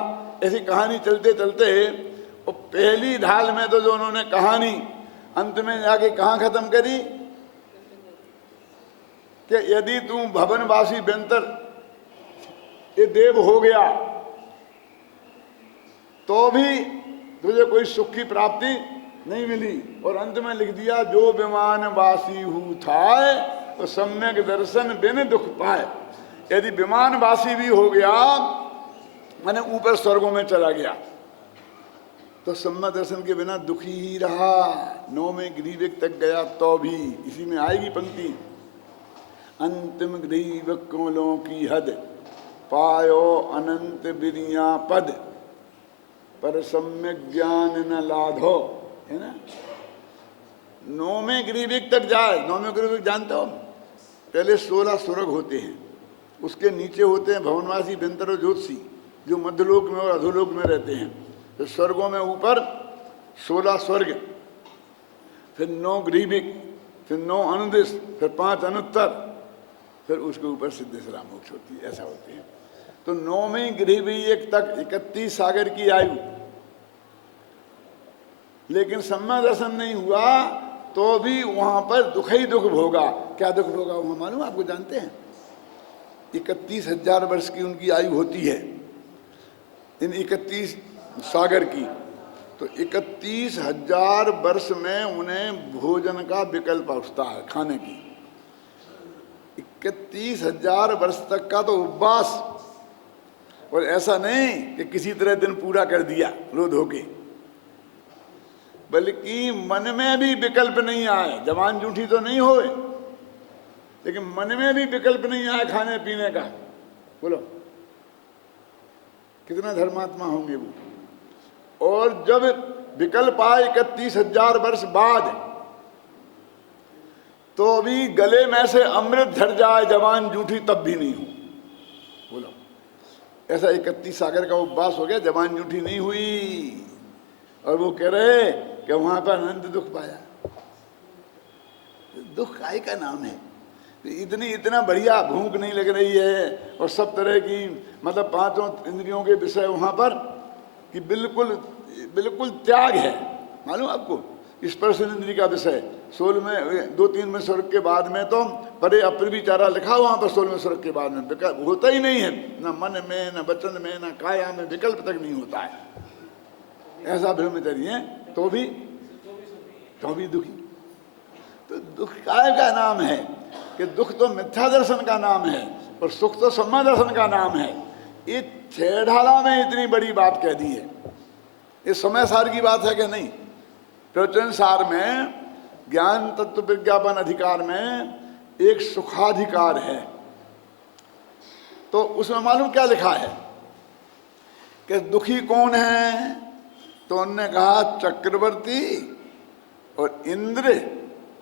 ऐसी कहानी चलते चलते और पहली ढाल में तो जो उन्होंने कहानी अंत में जाके कहाँ खत्म करी कि यदि तू भवनवासी बेंतर ये देव हो गया तो भी तुझे कोई सुख की प्राप्ति नहीं मिली। और अंत में लिख दिया जो विमानवासी हु थाए तो सम्यक दर्शन बिन दुख पाए। यदि विमानवासी भी हो गया मैंने ऊपर स्वर्गों में चला गया तो सम्यक दर्शन के बिना दुखी ही रहा। 9 में ग्रीविक तक गया तो भी, इसी में आएगी पंक्ति, अंतिम ग्रीव कोलों की हद पायो अनंत बिरिया पद पर सम्यक ज्ञान न लाधो, है ना। 9 में ग्रीविक तक जाए। 9 में ग्रीविक जानते हो, पहले 16 स्वर्ग होते हैं, उसके नीचे होते हैं भवनवासी बेंतर और ज्योतिषी जो मध्यलोक में और अधोलोक में रहते हैं। तो स्वर्गों में ऊपर 16 स्वर्ग, फिर 9 ग्रीविक, फिर 9 अनुदिश, फिर 5 अनुत्तर, फिर उसके ऊपर सिद्धेश्वरा मोक्ष होती है। ऐसा होते हैं। तो 9वीं ग्रीविक तक 31 सागर की आयु, लेकिन सम्यक दर्शन नहीं हुआ तो भी वहां पर दुख ही दुख भोगा। क्या दुख भोगा वहां मालूम आपको, जानते हैं? 31,000 वर्ष की उनकी आयु होती है इन 31 सागर की। तो 31,000 वर्ष में उन्हें भोजन का विकल्प उठता है, खाने की। 31,000 वर्ष तक का तो उपवास, और ऐसा नहीं कि किसी तरह दिन पूरा कर दिया रो धो के, बल्कि मन में भी विकल्प नहीं आए। जवान जूठी तो नहीं होए, लेकिन मन में भी विकल्प नहीं आए खाने पीने का। बोलो कितना धर्मात्मा होंगे वो। और जब विकल्प आए 31,000 वर्ष बाद, तो भी गले में से अमृत झड़ जाए जवान जूठी तब भी नहीं हो। बोलो ऐसा 31 सागर का उपवास हो गया, जवान जूठी नहीं हुई, और वो कह रहे कि वहां पर अनंत दुख पाया। दुख काय का नाम है? इतना बढ़िया भूख नहीं लग रही है और सब तरह की मतलब 5 इंद्रियों के विषय वहां पर कि बिल्कुल बिल्कुल त्याग है। मालूम आपको, स्पर्श इंद्रिय का विषय 16 में 2-3 में स्वर्ग के बाद में तो परे अपर विचारा लिखा वहां पर 16 में स्वर्ग के बाद में विकल्प होता ही नहीं है, न मन में, न वचन में, न काया में विकल्प तक नहीं होता है। ऐसा ब्रह्मचर्य है तो भी दुखी। तो दुख काय का नाम है कि दुख तो मिथ्या दर्शन का नाम है और सुख तो सम्यक दर्शन का नाम है। ये 6 ढाला में इतनी बड़ी बात कह दी है। ये समय सार की बात है कि नहीं? प्रवचन सार में ज्ञान तत्व विज्ञापन अधिकार में एक सुखाधिकार है, तो उसमें मालूम क्या लिखा है कि दुखी कौन है? तो उन्होंने कहा चक्रवर्ती और इंद्र,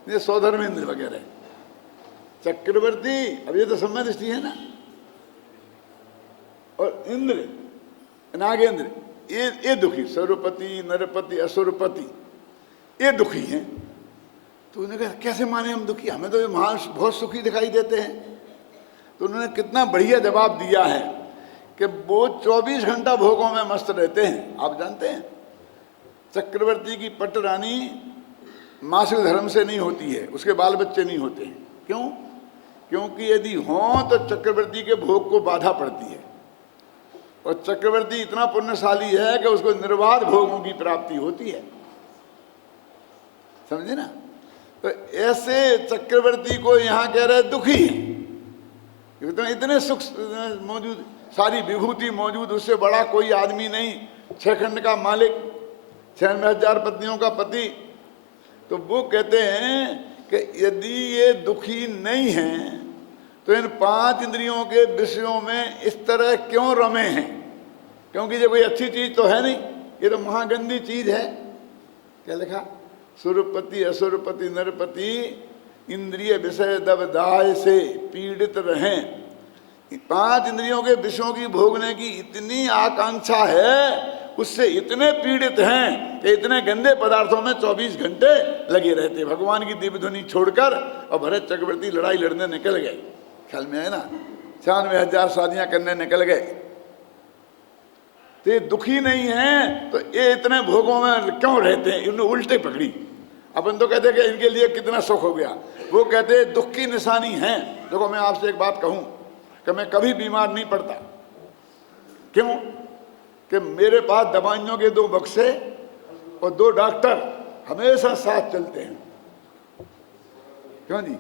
ये सौधर्म इंद्र वगैरह। चक्रवर्ती, अब ये तो सम्य दृष्टि है ना, और इंद्र नागेंद्र, ये दुखी, सर्वपति, नरपति, असुरपति, ये दुखी हैं। तो उन्होंने कहा कैसे माने हम दुखी, हमें तो ये बहुत सुखी दिखाई देते हैं। तो उन्होंने कितना बढ़िया जवाब दिया है कि वो 24 घंटा भोगों में मस्त रहते हैं। आप जानते हैं चक्रवर्ती की पट रानी मासिक धर्म से नहीं होती है, उसके बाल बच्चे नहीं होते हैं। क्यों? क्योंकि यदि हों तो चक्रवर्ती के भोग को बाधा पड़ती है, और चक्रवर्ती इतना पुण्यशाली है कि उसको निर्बाध भोगों की प्राप्ति होती है। समझे ना? तो ऐसे चक्रवर्ती को यहाँ कह रहे दुखी है। इतने सुख मौजूद, सारी विभूति मौजूद, उससे बड़ा कोई आदमी नहीं, 6 खंड का मालिक, 96,000 पत्नियों का पति। तो वो कहते हैं कि यदि ये दुखी नहीं हैं तो इन 5 इंद्रियों के विषयों में इस तरह क्यों रमे हैं? क्योंकि ये कोई अच्छी चीज तो है नहीं, ये तो महागंदी चीज है। क्या लिखा? सुरपति, असुरपति, नरपति इंद्रिय विषय दबदाह से पीड़ित रहें। 5 इंद्रियों के विषयों की भोगने की इतनी आकांक्षा है, उससे इतने पीड़ित हैं कि इतने गंदे पदार्थों में 24 घंटे लगे रहते। भगवान की दिव्य ध्वनि छोड़कर और भरत चक्रवर्ती लड़ाई लड़ने निकल गए। ख्याल में है ना, 96,000 शादियां करने निकल गए। तो ये दुखी नहीं हैं तो ये इतने भोगों में क्यों रहते हैं? इन्होंने उल्टे पकड़ी। अपन तो कहते हैं कि इनके लिए कितना सुख हो गया, वो कहते हैं दुख की निशानी है। देखो मैं आपसे एक बात कहूं कि मैं कभी बीमार नहीं पड़ता। क्यों? कि मेरे पास दवाइयों के 2 बक्से और 2 डॉक्टर हमेशा साथ चलते हैं। क्यों जी?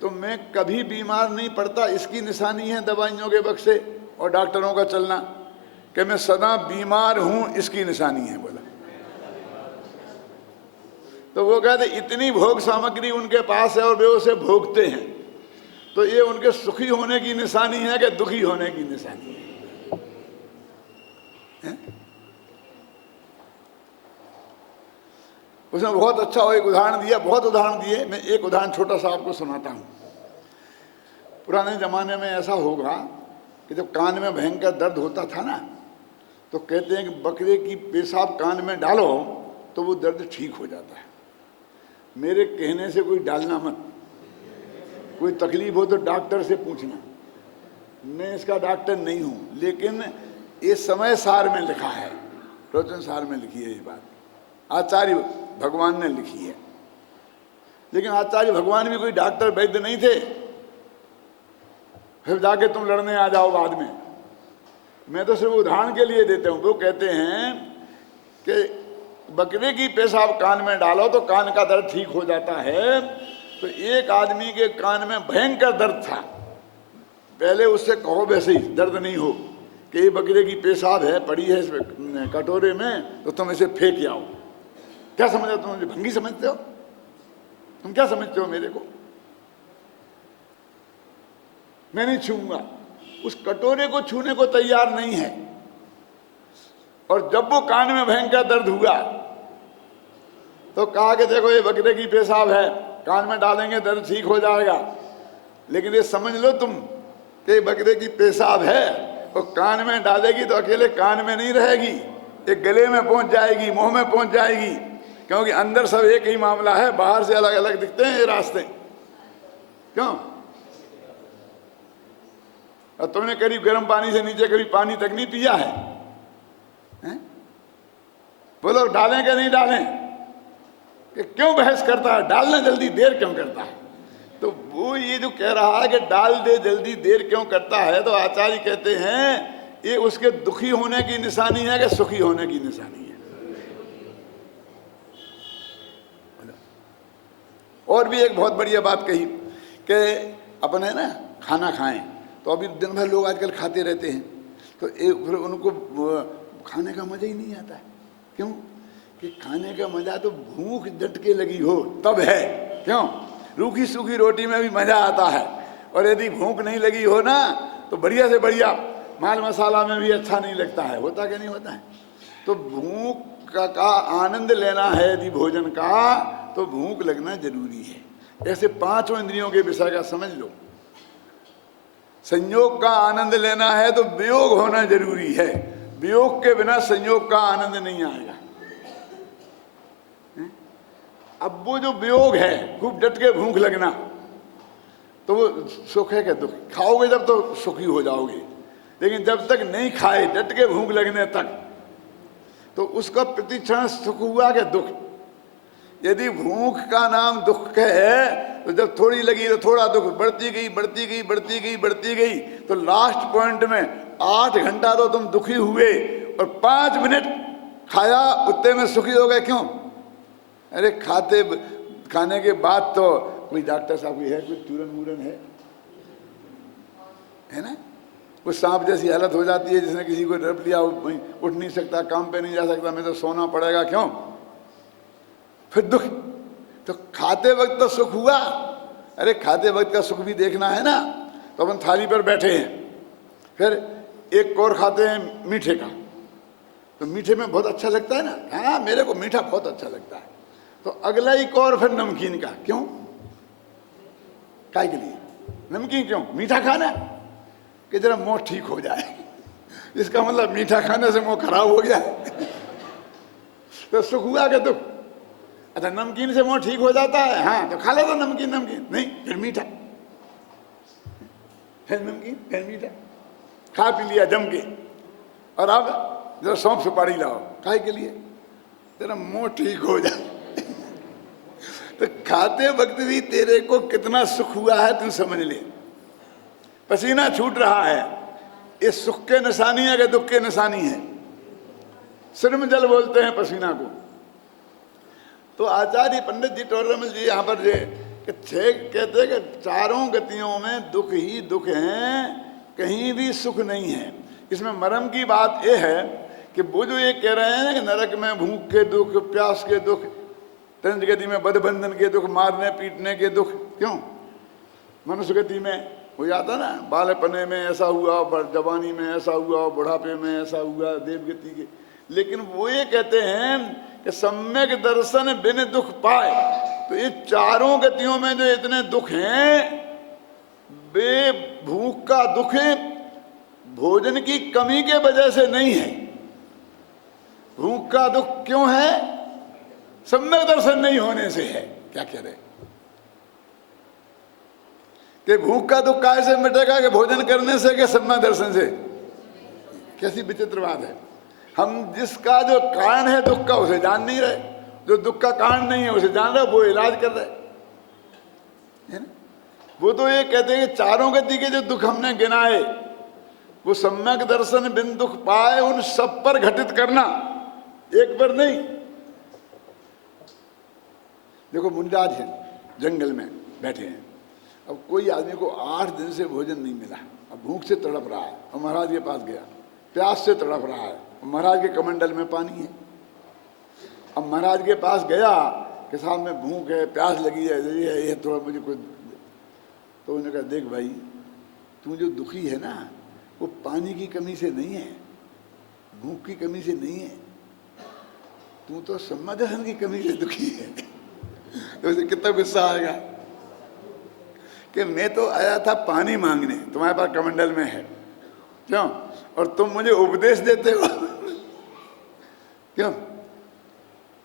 तो मैं कभी बीमार नहीं पड़ता, इसकी निशानी है दवाइयों के बक्से और डॉक्टरों का चलना। कि मैं सदा बीमार हूं, इसकी निशानी है। बोला तो वो कहते इतनी भोग सामग्री उनके पास है और वे उसे भोगते हैं, तो ये उनके सुखी होने की निशानी है कि दुखी होने की निशानी है? उसने बहुत अच्छा एक उदाहरण दिया, बहुत उदाहरण दिए। मैं एक उदाहरण छोटा सा आपको सुनाता हूं। पुराने जमाने में ऐसा होगा कि जब कान में भयंकर दर्द होता था ना, तो कहते हैं कि बकरे की पेशाब कान में डालो तो वो दर्द ठीक हो जाता है। मेरे कहने से कोई डालना मत, कोई तकलीफ हो तो डॉक्टर से पूछना। मैं इसका डॉक्टर नहीं हूं, लेकिन ये समय सार में लिखा है, प्रवचन सार में लिखी है ये बात, आचार्य भगवान ने लिखी है। लेकिन आचार्य भगवान भी कोई डॉक्टर वैद्य नहीं थे, फिर जाके तुम लड़ने आ जाओ बाद में। मैं तो सिर्फ उदाहरण के लिए देता हूं। वो कहते हैं कि बकरे की पेशाब कान में डालो तो कान का दर्द ठीक हो जाता है। तो एक आदमी के कान में भयंकर दर्द था। पहले उससे कहो वैसे ही दर्द नहीं हो कि ये बकरे की पेशाब है, पड़ी है इस कटोरे में, तो तुम इसे फेंक आओ। क्या समझते हो तुम? मुझे भंगी समझते हो? तुम क्या समझते हो मेरे को? मैं नहीं छूऊंगा। उस कटोरे को छूने को तैयार नहीं है। और जब वो कान में भयंकर दर्द हुआ तो कहा कि देखो ये बकरे की पेशाब है, कान में डालेंगे दर्द ठीक हो जाएगा। लेकिन ये समझ लो तुम कि बकरे की पेशाब है और कान में डालेगी तो अकेले कान में नहीं रहेगी, एक गले में पहुंच जाएगी, मुंह में पहुंच जाएगी। क्योंकि अंदर सब एक ही मामला है, बाहर से अलग अलग दिखते हैं ये रास्ते। क्यों? और तुमने करीब गर्म पानी से नीचे करीब पानी तक नहीं पिया है? बोलो डालें कि नहीं डालें? कि क्यों बहस करता है? डालना जल्दी, देर क्यों करता है? तो वो ये जो कह रहा है कि डाल दे जल्दी, देर क्यों करता है, तो आचार्य कहते हैं ये उसके दुखी होने की निशानी है कि सुखी होने की निशानी है। और भी एक बहुत बढ़िया बात कही कि अपन है ना खाना खाएं, तो अभी दिन भर लोग आजकल खाते रहते हैं, तो फिर उनको खाने का मजा ही नहीं आता है। क्यों? कि खाने का मजा तो भूख झटके लगी हो तब है। क्यों? रूखी सूखी रोटी में भी मजा आता है, और यदि भूख नहीं लगी हो ना तो बढ़िया से बढ़िया माल मसाला में भी अच्छा नहीं लगता है। होता क्या नहीं होता है? तो भूख का आनंद लेना है यदि भोजन का, तो भूख लगना जरूरी है। ऐसे 5 इंद्रियों के विषय का समझ लो। संयोग का आनंद लेना है तो वियोग होना जरूरी है, वियोग के बिना संयोग का आनंद नहीं आएगा। अब वो जो वियोग है, खूब डट के भूख लगना, तो वो सुख है क्या दुख? खाओगे जब तो सुखी हो जाओगे, लेकिन जब तक नहीं खाए डट के भूख लगने तक, तो उसका प्रतिक्षण सुख हुआ क्या दुख? यदि भूख का नाम दुख है तो जब थोड़ी लगी तो थोड़ा दुख बढ़ती गई बढ़ती गई बढ़ती गई बढ़ती गई, तो लास्ट पॉइंट में 8 घंटा तो तुम दुखी हुए और 5 मिनट खाया उतने में सुखी हो गए। क्यों? अरे खाने के बाद तो कोई डॉक्टर साहब है, कोई चूरन वूरन है ना, कुछ सांप जैसी हालत हो जाती है, जिसने किसी को डर लिया, उठ नहीं सकता, काम पे नहीं जा सकता, मैं तो सोना पड़ेगा। क्यों? फिर दुख। तो खाते वक्त तो सुख हुआ। अरे खाते वक्त का सुख भी देखना है ना। तो अपन थाली पर बैठे हैं, फिर एक कौर खाते हैं मीठे का, तो मीठे में बहुत अच्छा लगता है ना, हाँ मेरे को मीठा बहुत अच्छा लगता है। तो अगला ही कौर फिर नमकीन का। क्यों? काय के लिए नमकीन? क्यों? मीठा खाना कि जरा मुंह ठीक हो जाए, इसका मतलब मीठा खाने से मुंह खराब हो गया। तो सुख हुआ कि दुख? अच्छा, नमकीन से मुंह ठीक हो जाता है, हाँ तो खा ले तो नमकीन, नमकीन नहीं फिर मीठा, फिर नमकीन, फिर मीठा, खा पी लिया जम के। और अब जरा सौंफ सुपारी लाओ, काहे के लिए? तेरा मुंह ठीक हो जाए। तो खाते वक्त भी तेरे को कितना सुख हुआ है तू समझ ले। पसीना छूट रहा है, ये सुख के निशानी है कि दुख के निशानी है? सिर में जल बोलते हैं पसीना को। तो आचार्य पंडित जी टोडरमल जी यहाँ पर कहते हैं कि चारों गतियों में दुख ही दुख हैं, कहीं भी सुख नहीं है। इसमें मरम की बात यह है कि वो जो ये कह रहे हैं कि नरक में भूख के दुख, प्यास के दुख, तंज गति में बदबंधन के दुख, मारने पीटने के दुख, क्यों? मनुष्य गति में हो जाता ना, बालपने में ऐसा हुआ, जवानी में ऐसा हुआ, बुढ़ापे में ऐसा हुआ, देवगति के। लेकिन वो ये कहते हैं कि सम्यक दर्शन बिन दुख पाए। तो ये चारों गतियों में जो इतने दुख हैं, वे भूख का दुख भोजन की कमी के वजह से नहीं है। भूख का दुख क्यों है? सम्यक दर्शन नहीं होने से है। क्या कह रहे कि भूख का दुख कैसे मिटेगा? कि भोजन करने से, कि सम्यक दर्शन से? कैसी विचित्र बात है। हम जिसका जो कारण है दुख का उसे जान नहीं रहे, जो दुख का कारण नहीं है उसे जान रहे, वो इलाज कर रहे है ना। वो तो ये कहते हैं कि चारों गति के जो दुख हमने गिनाए वो सम्यक दर्शन बिन दुख पाए, उन सब पर घटित करना, एक पर नहीं। देखो मुनिराज है, जंगल में बैठे हैं, अब कोई आदमी को 8 दिन से भोजन नहीं मिला, अब भूख से तड़प रहा है, और महाराज के पास गया, प्यास से तड़प रहा है, महाराज के कमंडल में पानी है। अब महाराज के पास गया कि साहब में भूख है, प्यास लगी है, ये थोड़ा मुझे कुछ। तो उन्होंने कहा देख भाई, तू जो दुखी है ना वो पानी की कमी से नहीं है, भूख की कमी से नहीं है, तू तो सम्मादहन की कमी से दुखी है। तो उसे कितना गुस्सा आएगा कि मैं तो आया था पानी मांगने, तुम्हारे पास कमंडल में है, क्यों? और तुम मुझे उपदेश देते हो। क्यों?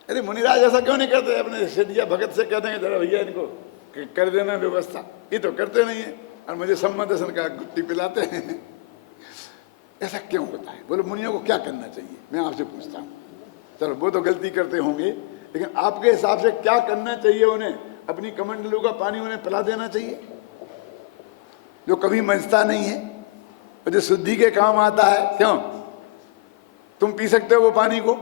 अरे मुनिराज ऐसा क्यों नहीं करते? अपने सिद्धिया भगत से कहते हैं जरा भैया इनको कर देना व्यवस्था, ये तो करते नहीं है, और मुझे सम्मादहन का गुट्टी पिलाते हैं। ऐसा क्यों होता है? बोले मुनियों को क्या करना चाहिए? मैं आपसे पूछता हूँ। चलो वो तो गलती करते होंगे, लेकिन आपके हिसाब से क्या करना चाहिए उन्हें? अपनी कमंडलों का पानी उन्हें पिला देना चाहिए, जो कभी मंजता नहीं है और जो शुद्धि के काम आता है। क्यों? तुम पी सकते हो वो पानी को?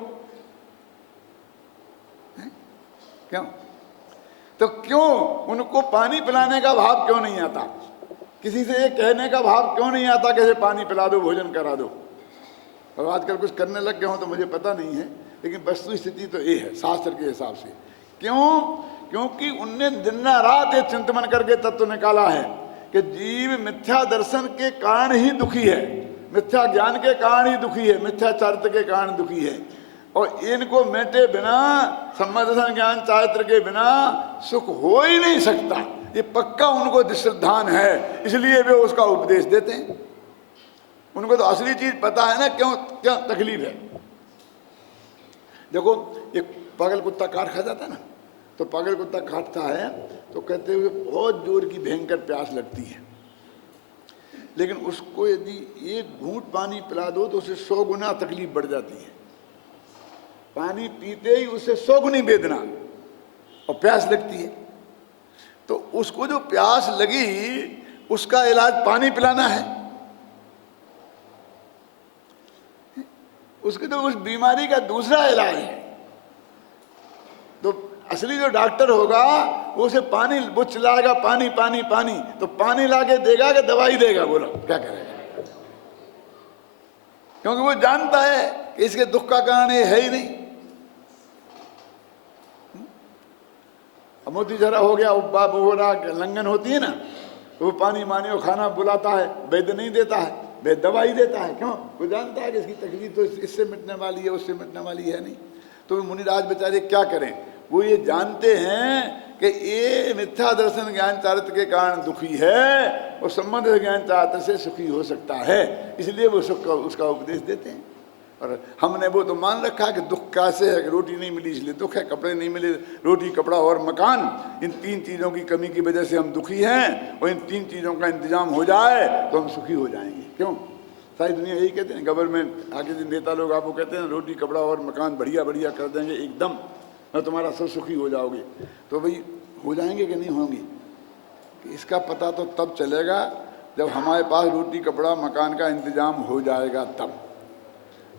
क्यों? तो क्यों उनको पानी पिलाने का भाव क्यों नहीं आता? किसी से ये कहने का भाव क्यों नहीं आता कि पानी पिला दो, भोजन करा दो? और आजकल कुछ करने लग गए हो तो मुझे पता नहीं है, लेकिन वस्तु स्थिति तो ये है शास्त्र के हिसाब से। क्यों? क्योंकि उनने दिन रात ये चिंतन करके तत्व निकाला है कि जीव मिथ्या दर्शन के कारण ही दुखी है, मिथ्या ज्ञान के कारण ही दुखी है, मिथ्या चारित्र के कारण दुखी है, और इनको मेटे बिना, सम्मादहन ज्ञान चारित्र के बिना सुख हो ही नहीं सकता। ये पक्का उनको दिश्रद्धान है, इसलिए वे उसका उपदेश देते हैं। उनको तो असली चीज पता है ना, क्यों क्या तकलीफ है। देखो एक पागल कुत्ता काट खा जाता है ना, तो पागल कुत्ता काटता है तो कहते हुए बहुत जोर की भयंकर प्यास लगती है, लेकिन उसको यदि एक घूंट पानी पिला दो तो उसे 100 गुना तकलीफ बढ़ जाती है। पानी पीते ही उसे 100 गुनी वेदना और प्यास लगती है। तो उसको जो प्यास लगी उसका इलाज पानी पिलाना है। उसके तो उस बीमारी का दूसरा इलाज है। तो असली जो डॉक्टर होगा वो उसे पानी, वो चिल्लाएगा पानी पानी पानी, तो पानी लाके देगा कि दवाई देगा? बोलो क्या करेगा? क्योंकि वो जानता है कि इसके दुख का कारण ये है ही नहीं। मोती जरा हो गया, उब्बा बोरा लंघन होती है ना, तो वो पानी माने खाना बुलाता है, वैद्य नहीं देता है, वैद्य दवाई देता है। क्यों? वो जानता है कि इसकी तकलीफ तो इससे मिटने वाली है, उससे मिटने वाली है नहीं। तो मुनिराज बेचारे क्या करें? वो ये जानते हैं कि ये मिथ्या दर्शन ज्ञान चारित्र के कारण दुखी है, वो संबंध ज्ञान चारित्र से सुखी हो सकता है, इसलिए वो सुख का उसका उपदेश देते हैं। और हमने वो तो मान रखा है कि दुख कैसे है कि रोटी नहीं मिली इसलिए दुख है, कपड़े नहीं मिले, रोटी कपड़ा और मकान, इन 3 चीज़ों की कमी की वजह से हम दुखी हैं, और इन 3 चीज़ों का इंतजाम हो जाए तो हम सुखी हो जाएंगे। क्यों? सारी दुनिया यही कहते हैं, गवर्नमेंट आगे जो नेता लोग आपको कहते हैं रोटी कपड़ा और मकान बढ़िया बढ़िया कर देंगे एकदम, और तुम्हारा सब सुखी हो जाओगे। तो भाई हो जाएंगे कि नहीं होंगे, इसका पता तो तब चलेगा जब हमारे पास रोटी कपड़ा मकान का इंतजाम हो जाएगा तब।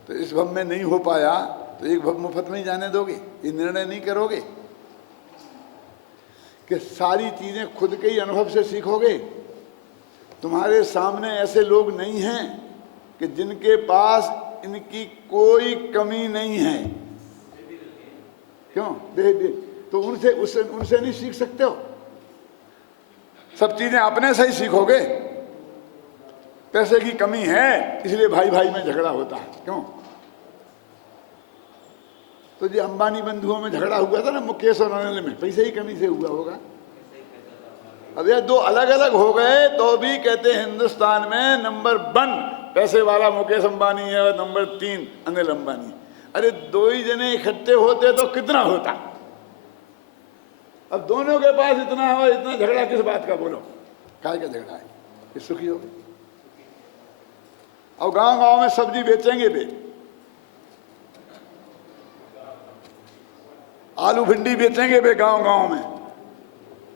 तो इस भव में नहीं हो पाया तो एक भव मुफ्त में ही जाने दोगे? ये निर्णय नहीं करोगे कि सारी चीजें खुद के ही अनुभव से सीखोगे? तुम्हारे सामने ऐसे लोग नहीं हैं कि जिनके पास इनकी कोई कमी नहीं है। क्यों? दे तो उनसे नहीं सीख सकते हो? सब चीजें अपने से ही सीखोगे। पैसे की कमी है इसलिए भाई भाई में झगड़ा होता है। क्यों? तो जो अंबानी बंधुओं में झगड़ा हुआ था ना, मुकेश और अनिल में, पैसे ही कमी से हुआ होगा। अब ये 2 अलग अलग हो गए तो भी कहते हैं हिंदुस्तान में नंबर 1 पैसे वाला मुकेश अंबानी है और नंबर 3 अनिल अंबानी। अरे 2 ही जने इकट्ठे होते तो कितना होता? अब दोनों के पास इतना हो, इतना झगड़ा किस बात का? बोलो काय का झगड़ा है? ये सुखी हो गए। और गांव गांव में सब्जी बेचेंगे वे, आलू भिंडी बेचेंगे वे गांव गांव में,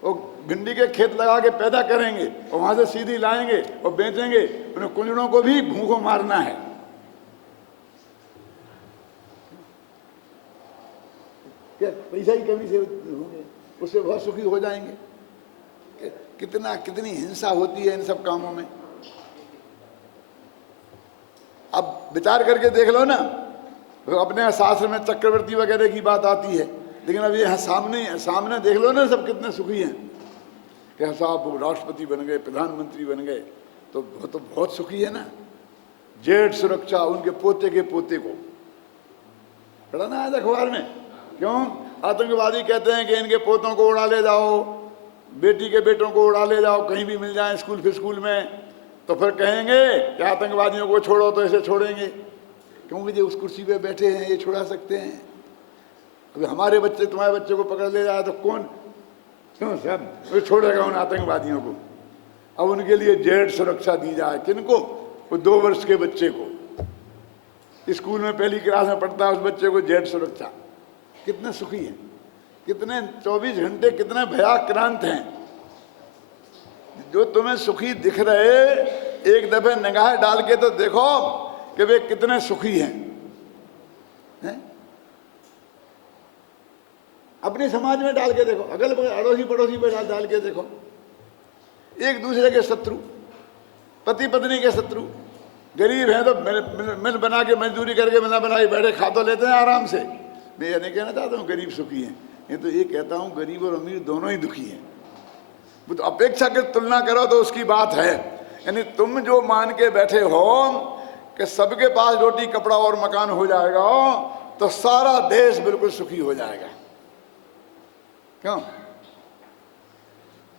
वो भिंडी के खेत लगा के पैदा करेंगे और वहां से सीधी लाएंगे और बेचेंगे। उन्हें कुंजड़ों को भी भूखों मारना है। क्या पैसा ही कमी से होंगे? उससे बहुत सुखी हो जाएंगे। कितनी हिंसा होती है इन सब कामों में। अब विचार करके देख लो ना, तो अपने शास्त्र में चक्रवर्ती वगैरह की बात आती है, लेकिन अब ये सामने देख लो ना, सब कितने सुखी हैं कि साहब वो राष्ट्रपति बन गए, प्रधानमंत्री बन गए, तो बहुत सुखी है ना। जेठ सुरक्षा उनके पोते के पोते को पढ़ा ना आज अखबार में। क्यों? आतंकवादी कहते हैं कि इनके पोतों को उड़ा ले जाओ, बेटी के बेटों को उड़ा ले जाओ, कहीं भी मिल जाए स्कूल में, तो फिर कहेंगे कि आतंकवादियों को छोड़ो, तो ऐसे छोड़ेंगे क्योंकि जो उस कुर्सी पे बैठे हैं ये छुड़ा सकते हैं। अभी हमारे बच्चे तुम्हारे बच्चे को पकड़ ले जाए तो कौन, क्यों साहब, वो छोड़ेगा उन आतंकवादियों को? अब उनके लिए जेड सुरक्षा दी जाए। किनको? वो 2 वर्ष के बच्चे को, स्कूल में पहली क्लास में पढ़ता है उस बच्चे को जेड सुरक्षा। कितने सुखी हैं, कितने 24 घंटे कितने भयाक्रांत हैं। जो तुम्हें सुखी दिख रहे, एक दफे निगाह डाल के तो देखो कि वे कितने सुखी हैं, हैं? अपने समाज में डाल के देखो, अगल बगल अड़ोसी पड़ोसी में डाल के देखो। एक दूसरे के शत्रु, पति पत्नी के शत्रु, गरीब हैं तो मिल बना के मजदूरी करके मिला बना के बैठे खा तो लेते हैं आराम से। मैं ये नहीं कहना चाहता हूँ गरीब सुखी हैं, ये तो ये कहता हूँ गरीब और अमीर दोनों ही दुखी हैं। तो अपेक्षाकृत तुलना करो तो उसकी बात है। यानी तुम जो मान के बैठे हो कि सबके पास रोटी कपड़ा और मकान हो जाएगा तो सारा देश बिल्कुल सुखी हो जाएगा। क्यों?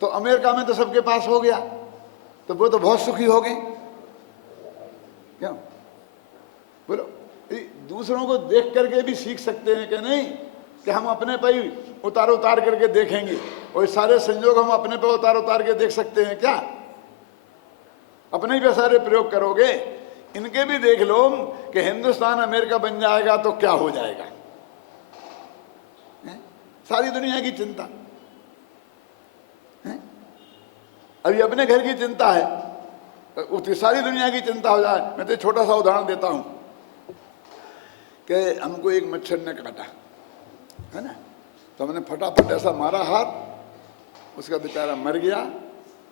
तो अमेरिका में तो सबके पास हो गया तो वो तो बहुत सुखी हो गए। क्यों? बोलो, दूसरों को देख करके भी सीख सकते हैं कि नहीं कि हम अपने पर ही उतार करके देखेंगे, और सारे संयोग हम अपने पे उतार के देख सकते हैं क्या? अपने ही पे सारे प्रयोग करोगे। इनके भी देख लो कि हिंदुस्तान अमेरिका बन जाएगा तो क्या हो जाएगा। सारी दुनिया की चिंता है। अभी अपने घर की चिंता है, तो सारी दुनिया की चिंता हो जाए। मैं तो छोटा सा उदाहरण देता हूं कि हमको एक मच्छर ने काटा है ना, तो हमने फटाफट ऐसा मारा हाथ, उसका बेचारा मर गया।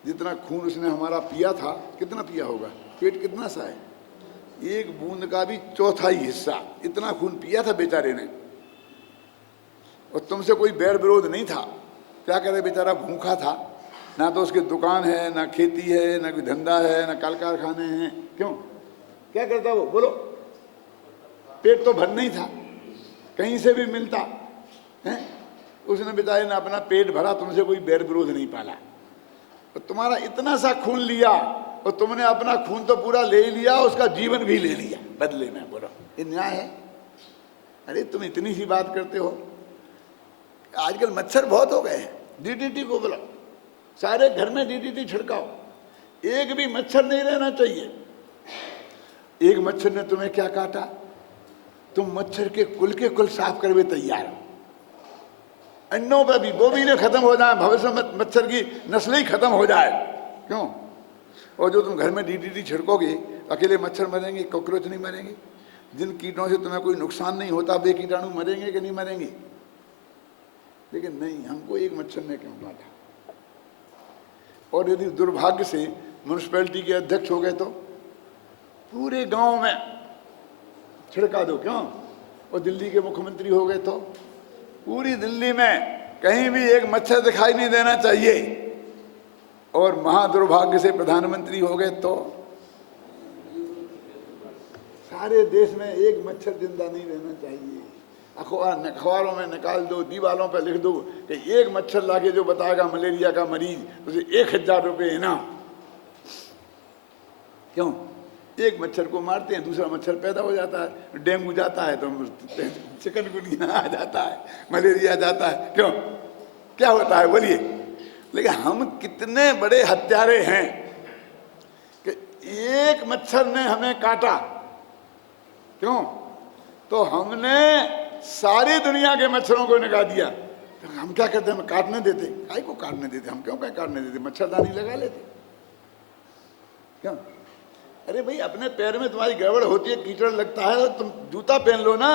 जितना खून उसने हमारा पिया था, कितना पिया होगा, पेट कितना सा है, 1 बूंद का भी 1/4 हिस्सा, इतना खून पिया था बेचारे ने। और तुमसे कोई बैर विरोध नहीं था, क्या करे, बेचारा भूखा था, ना तो उसकी दुकान है, ना खेती है, ना कोई धंधा है, ना कल कारखाने हैं। क्यों? क्या करता वो? बोलो, पेट तो भर नहीं था, कहीं से भी मिलता है। उसने बेचारे ने अपना पेट भरा, तुमसे कोई बैर विरोध नहीं पाला। तो तुम्हारा इतना सा खून लिया और तुमने अपना खून तो पूरा ले ही लिया, उसका जीवन भी ले लिया बदले में। बोलो ये न्याय है? अरे तुम इतनी सी बात करते हो। आजकल मच्छर बहुत हो गए हैं, डीडीटी को बुलाओ, सारे घर में डीडीटी छिड़काओ, एक भी मच्छर नहीं रहना चाहिए। एक मच्छर ने तुम्हें क्या काटा, तुम मच्छर के कुल साफ कर भी तैयार हो। अन्नों पे भी, वो भी ने खत्म हो जाए, भविष्य में मच्छर की नस्लें ही खत्म हो जाए। क्यों? और जो तुम घर में डीडीटी छिड़कोगे, अकेले मच्छर मरेंगे, कॉकरोच नहीं मरेंगे? जिन कीटों से तुम्हें कोई नुकसान नहीं होता, वे कीटाणु मरेंगे कि नहीं मरेंगे? लेकिन नहीं, हमको एक मच्छर ने क्यों काटा। और यदि दुर्भाग्य से म्यूनिसिपैलिटी के अध्यक्ष हो गए तो पूरे गांव में छिड़का दो। क्यों? और दिल्ली के मुख्यमंत्री हो गए तो पूरी दिल्ली में कहीं भी एक मच्छर दिखाई नहीं देना चाहिए। और महादुर्भाग्य से प्रधानमंत्री हो गए तो सारे देश में एक मच्छर जिंदा नहीं रहना चाहिए। अखबारों में निकाल दो, दीवारों पर लिख दो कि एक मच्छर लाके जो बताएगा मलेरिया का मरीज, उसे 1000 रुपये इनाम। क्यों? एक मच्छर को मारते हैं, दूसरा मच्छर पैदा हो जाता है, डेंगू जाता है तो चिकनगुनिया आ जाता है, मलेरिया जाता है। क्यों? क्या होता है बोलिए? लेकिन हम कितने बड़े हत्यारे हैं कि एक मच्छर ने हमें काटा। क्यों? तो हमने सारी दुनिया के मच्छरों को निकाल दिया। तो हम क्या करते हैं? हम काटने देते। काहे को काटने देते? हम क्यों काटने देते? मच्छरदानी लगा लेते। क्यों? अरे भाई, अपने पैर में तुम्हारी गड़बड़ होती है, कीचड़ लगता है, तो तुम जूता पहन लो ना।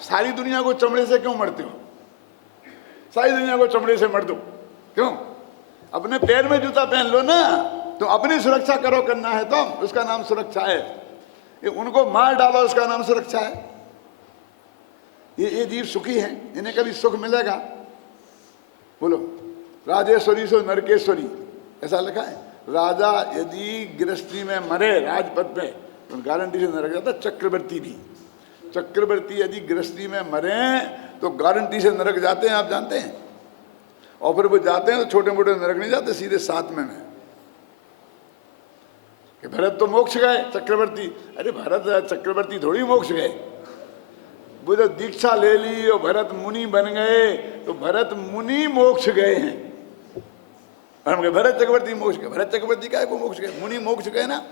सारी दुनिया को चमड़े से क्यों मरते हो? सारी दुनिया को चमड़े से मर दो। क्यों? अपने पैर में जूता पहन लो ना। तो अपनी सुरक्षा करो, करना है तो उसका नाम सुरक्षा है। उनको मार डालो, उसका नाम सुरक्षा है। ये जीव सुखी हैं, इन्हें कभी सुख मिलेगा? बोलो, राजेश्वरी सो नरकेश्वरी, ऐसा लिखा है। राजा यदि गृहस्थी में मरे राजपद पे तो गारंटी से नरक जाता। चक्रवर्ती भी, चक्रवर्ती यदि गृहस्थी में मरे तो गारंटी से नरक जाते हैं, आप जानते हैं। और फिर वो जाते हैं तो छोटे मोटे नरक नहीं जाते, सीधे 7वें में। कि भरत तो मोक्ष गए, चक्रवर्ती, अरे भरत चक्रवर्ती थोड़ी मोक्ष गए। वो जब दीक्षा ले ली और भरत मुनि बन गए तो भरत मुनि मोक्ष गए हैं। और हम कहे भरत चक्रवर्ती मोक्ष गए। भरत चक्रवर्ती का है को मोक्ष गए? मुनि मोक्ष गए ना।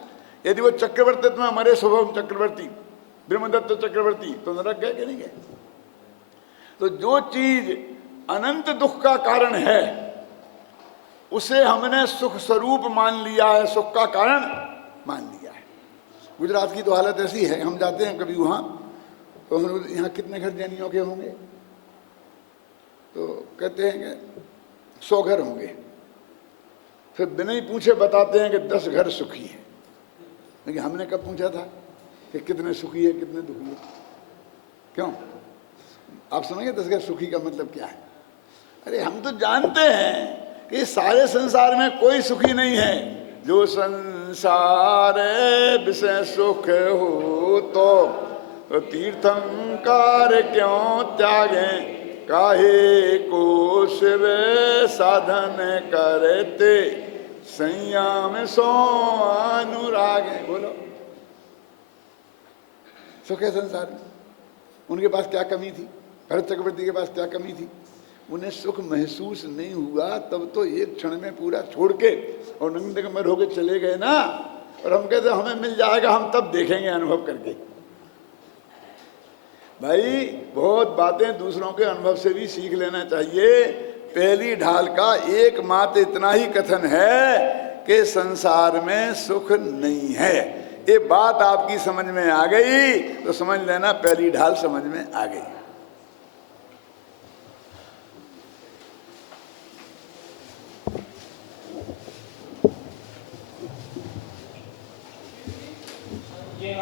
यदि वो चक्रवर्तित्व में मरे, शुभम चक्रवर्ती, ब्रह्मदत्त चक्रवर्ती, तो नरक गए कि नहीं गए? तो जो चीज अनंत दुख का कारण है उसे हमने सुख स्वरूप मान लिया है, सुख का कारण मान लिया है। गुजरात की तो हालत ऐसी है, हम जाते हैं कभी वहां तो हम, यहाँ कितने घर जैनियों के होंगे? तो कहते हैं कि 100 घर होंगे। फिर बिना ही पूछे बताते हैं कि 10 घर सुखी हैं। लेकिन हमने कब पूछा था कि कितने सुखी है, कितने दुखी है? क्यों? आप समझिए 10 घर सुखी का मतलब क्या है? अरे हम तो जानते हैं कि सारे संसार में कोई सुखी नहीं है। जो संसार विषय सुख हो तो तीर्थंकार क्यों त्यागे, काहे को शिव साधन करते, संयम सो अनुराग। बोलो, सुख है संसार में। उनके पास क्या कमी थी? भरत चक्रवर्ती के पास क्या कमी थी? उन्हें सुख महसूस नहीं हुआ, तब तो एक क्षण में पूरा छोड़ के और नंगनगर होकर चले गए ना। और हम कहते हमें मिल जाएगा, हम तब देखेंगे अनुभव करके। भाई, बहुत बातें दूसरों के अनुभव से भी सीख लेना चाहिए। पहली ढाल का एकमात्र इतना ही कथन है कि संसार में सुख नहीं है। ये बात आपकी समझ में आ गई तो समझ लेना पहली ढाल समझ में आ गई। ये